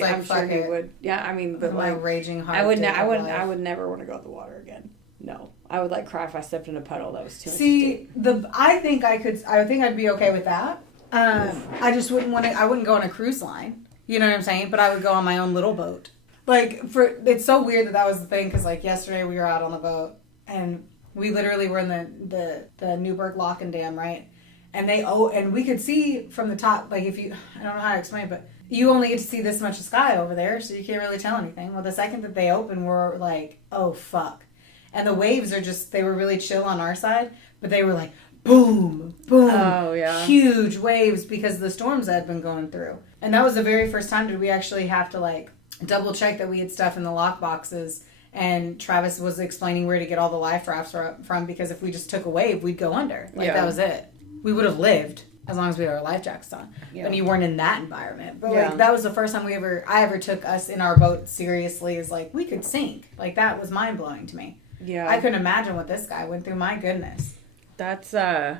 he would. Yeah, but raging heart. I would never want to go in the water again. No, I would cry if I stepped in a puddle. That was too much. See, I think I'd be okay with that. I just wouldn't want to. I wouldn't go on a cruise line. You know what I'm saying? But I would go on my own little boat. It's so weird that was the thing because yesterday we were out on the boat and we literally were in the Newburgh Lock and Dam, right? And and we could see from the top. I don't know how to explain it, but you only get to see this much sky over there, so you can't really tell anything. Well, the second that they open, we're like, oh fuck, and the waves they were really chill on our side, but they were boom, boom. Oh, yeah. Huge waves because of the storms that had been going through. And that was the very first time did we actually have to double check that we had stuff in the lock boxes. And Travis was explaining where to get all the life rafts from because if we just took a wave, we'd go under. That was it. We would have lived as long as we had our life jackets on. Yeah. And you weren't in that environment. But that was the first time I ever took us in our boat seriously is we could sink. That was mind blowing to me. Yeah. I couldn't imagine what this guy went through. My goodness. That's I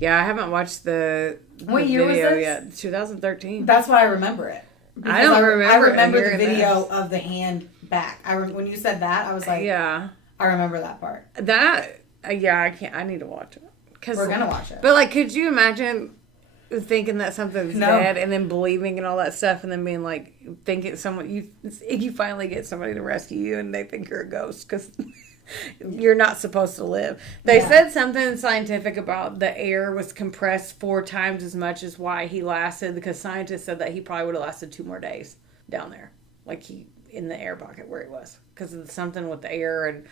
haven't watched the what year video was this? yet. 2013. That's why I remember it. I don't remember. I remember the video of the hand back. When you said that, I was like, yeah, I remember that part. That I can't. I need to watch it because we're gonna watch it. But could you imagine thinking that something's dead and then believing and all that stuff, and then being thinking you finally get somebody to rescue you and they think you're a ghost because. You're not supposed to live. They said something scientific about the air was compressed 4 times as much as why he lasted, because scientists said that he probably would have lasted 2 more days down there, in the air pocket where he was, because of something with the air and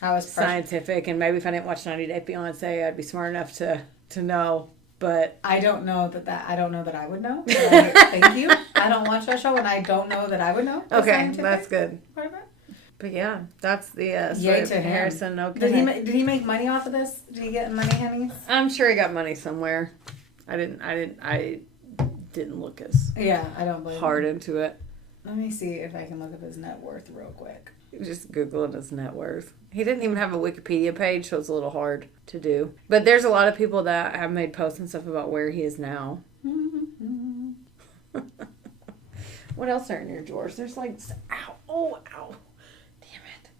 I was scientific. And maybe if I didn't watch 90 Day Fiance, I'd be smart enough to know. But I don't know I don't know that I would know. Thank you. I don't watch that show, and I don't know that I would know. Okay, that's good. But yeah, that's the Yay story of to him. Harrison Okene. Did he make money off of this? Did he get money, honeys? I'm sure he got money somewhere. I didn't look as Yeah, I don't believe hard him. into it. Let me see if I can look up his net worth real quick. Just Googling his net worth. He didn't even have a Wikipedia page, so it's a little hard to do. But there's a lot of people that have made posts and stuff about where he is now. What else are in your drawers? There's like, ow. Damn it.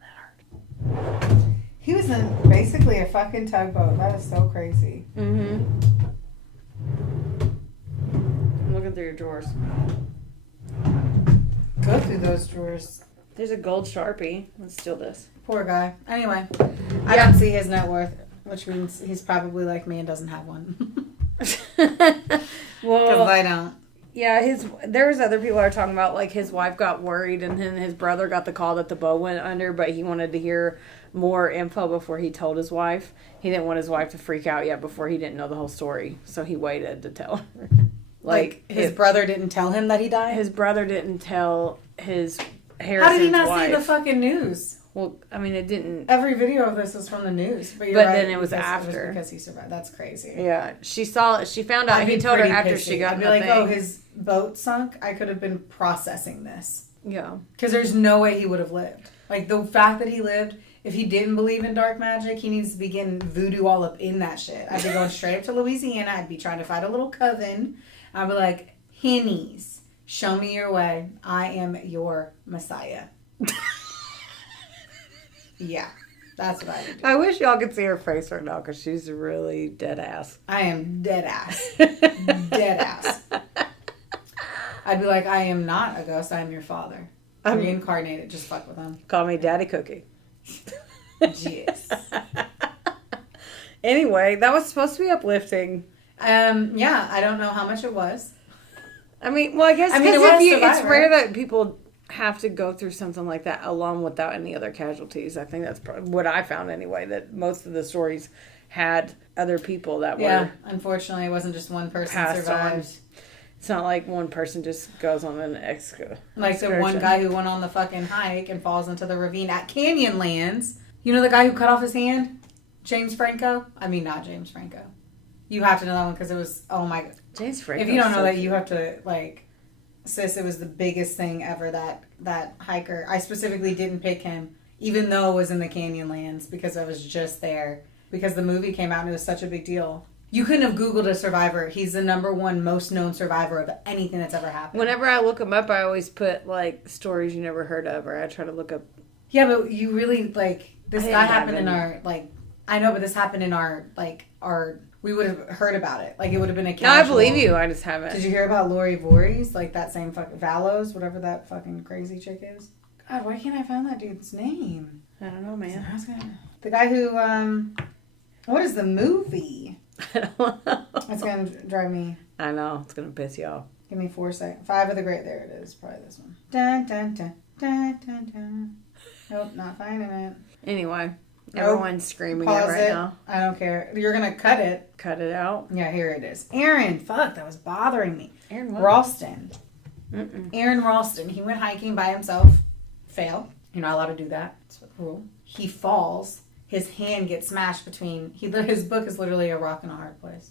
That hurt. He was in basically a fucking tugboat. That is so crazy. Mm-hmm. I'm looking through your drawers. Go through those drawers. There's a gold Sharpie. Let's steal this. Poor guy. Anyway, I don't see his net worth, which means he's probably like me and doesn't have one. Well, Because I don't. yeah, there's other people are talking about like his wife got worried and then his brother got the call that the boat went under, but he wanted to hear more info before he told his wife. He didn't want his wife to freak out yet before he didn't know the whole story, so he waited to tell her. Like his brother didn't tell him that he died? His brother didn't tell his Harrison's How did he not wife. see the fucking news? Well, I mean, it didn't. Every video of this was from the news. But, you're But right, then it was because after. because he survived. That's crazy. Yeah, she found out. I'd He be told her pretty after pissy. she got I'd be the like, thing. oh, his boat sunk? I could have been processing this. Yeah. Because there's no way he would have lived. Like, the fact that he lived, if he didn't believe in dark magic, he needs to be getting voodoo all up in that shit. I'd be going straight up to Louisiana. I'd be trying to find a little coven. I'd be like, Hennies, show me your way. I am your Messiah. Yeah, that's what I would do. I wish y'all could see her face right now because she's really dead ass. I am dead ass. Dead ass. I'd be like, I am not a ghost. I am your father. I'm reincarnated. Just fuck with him. Call me Daddy Cookie. Yes. Anyway, that was supposed to be uplifting. Yeah, I don't know how much it was. I mean, well, I guess I mean, it's rare that people have to go through something like that alone without any other casualties. I think that's probably what I found anyway, that most of the stories had other people that were unfortunately, it wasn't just one person passed survived. on. It's not like one person just goes on an Like the one guy who went on the fucking hike and falls into the ravine at Canyonlands. You know the guy who cut off his hand? James Franco? I mean, not James Franco. You have to know that one because it was, oh my God. James Franco. If you don't know that, you have to, like, sis, it was the biggest thing ever, that hiker. I specifically didn't pick him, even though it was in the Canyonlands, because I was just there. Because the movie came out and it was such a big deal. You couldn't have Googled a survivor. He's the #1 most known survivor of anything that's ever happened. Whenever I look him up, I always put, like, stories you never heard of, or I try to look up. Yeah, but you really, like, this I guy didn't happened have in any. our, like, I know, but this happened in our, we would have heard about it. Like, it would have been a No, casual. I believe you. I just haven't. Did you hear about Lori Voorhees? Like, that same fucking Valos, whatever that fucking crazy chick is? God, why can't I find that dude's name? I don't know, man. The guy who, what is the movie? I don't know. It's going to drive me. I know. It's going to piss you off. Give me 4 seconds. 5 of the Great. There it is. Probably this one. Dun, dun, dun, dun, dun, dun. Nope, not finding it. Anyway, Nope. everyone's screaming Pause it right now. I don't care. You're going to cut it. Cut it out. Yeah, here it is. Aaron. Fuck, that was bothering me. Aaron what? Ralston. Mm-mm. Aaron Ralston. He went hiking by himself. Fail. You're not allowed to do that. That's the rule. He falls. His hand gets smashed between... His book is literally a rock and a hard place.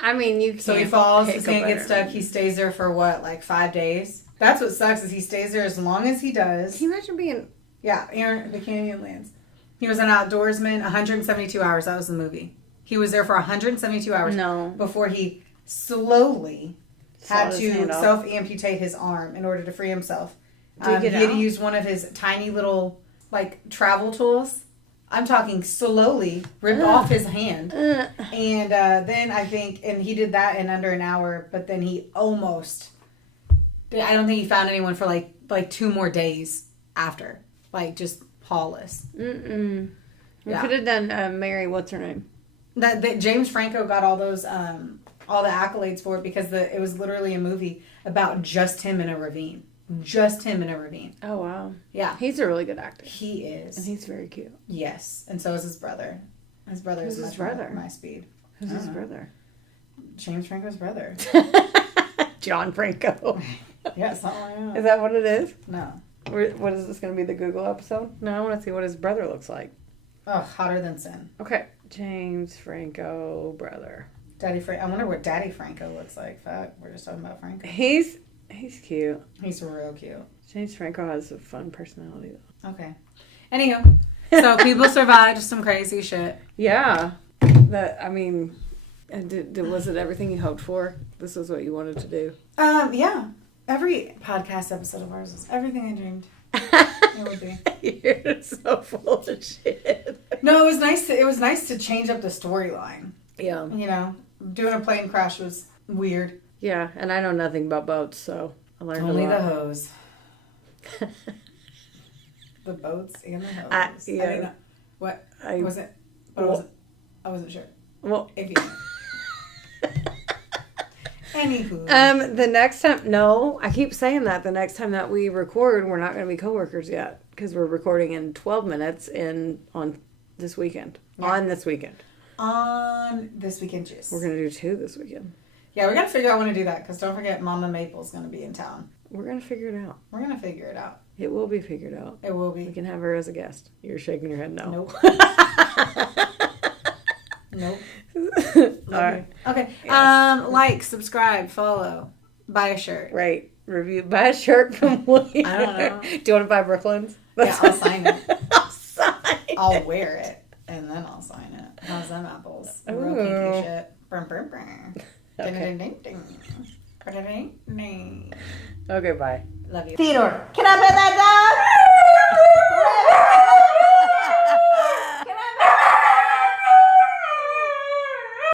I mean, you can't. So he falls, pick his a hand gets better- stuck, he stays there for what, like 5 days? That's what sucks, is he stays there as long as he does. Can you imagine being... Yeah, Aaron, the Canyonlands. He was an outdoorsman, 172 hours, that was the movie. He was there for 172 hours No. before he slowly had Sawed his to hand off. self-amputate his arm in order to free himself. Did he get he had out? used one of his tiny little, like, travel tools. I'm talking slowly, ripped off his hand. And then I think, and he did that in under an hour, but then he almost, I don't think he found anyone for like 2 more days after. Like, just pawless. Mm-mm. We Yeah. could have done Mary, what's her name? That James Franco got all those, all the accolades for it because it was literally a movie about just him in a ravine. Just him in a ravine. Oh, wow. Yeah. He's a really good actor. He And is. he's very cute. Yes. And so is his brother. His brother Who's is his much more brother? my speed. Who's I his don't know. brother? James Franco's brother. John Franco. Yeah, something like that. Is that what it is? No. What is this going to be, the Google episode? No, I want to see what his brother looks like. Oh, hotter than sin. Okay. James Franco brother. Daddy Franco. I wonder what Daddy Franco looks like. Fuck, we're just talking about Franco. He's cute. He's real cute. James Franco has a fun personality, though. Okay. Anywho, so people survived some crazy shit. Yeah. Was it everything you hoped for? This is what you wanted to do. Yeah. Every podcast episode of ours is everything I dreamed it would be. You're so full of shit. No, it was nice to change up the storyline. Yeah. You know, doing a plane crash was weird. Yeah, and I know nothing about boats, so I learned Only a lot. the hose. The boats and the hose. I didn't know. What was it? I wasn't sure. Well, If you Anywho. The next time, no, I keep saying that. The next time that we record, we're not going to be coworkers yet because we're recording in 12 minutes on this weekend. Yeah. On this weekend. On this weekend, just. We're going to do 2 this weekend. Yeah, we got to figure out when to do that because don't forget Mama Maple's going to be in town. We're going to figure it out. We're going to figure it out. It will be figured out. It will We be. can have her as a guest. You're shaking your head no. Nope. Nope. All right. Okay. Yes. Like, subscribe, follow, buy a shirt. Right. Review. Buy a shirt from William. I don't know. Do you want to buy Brooklyn's? Yeah, I'll sign it. I'll sign it. I'll wear it and then I'll sign it. How's them apples? Real Ooh. kinky shit. Brum, brum, brum. Okay. Ding, ding, ding. Ding, ding, ding. Okay, bye. Love you. Theodore, can I pet that dog?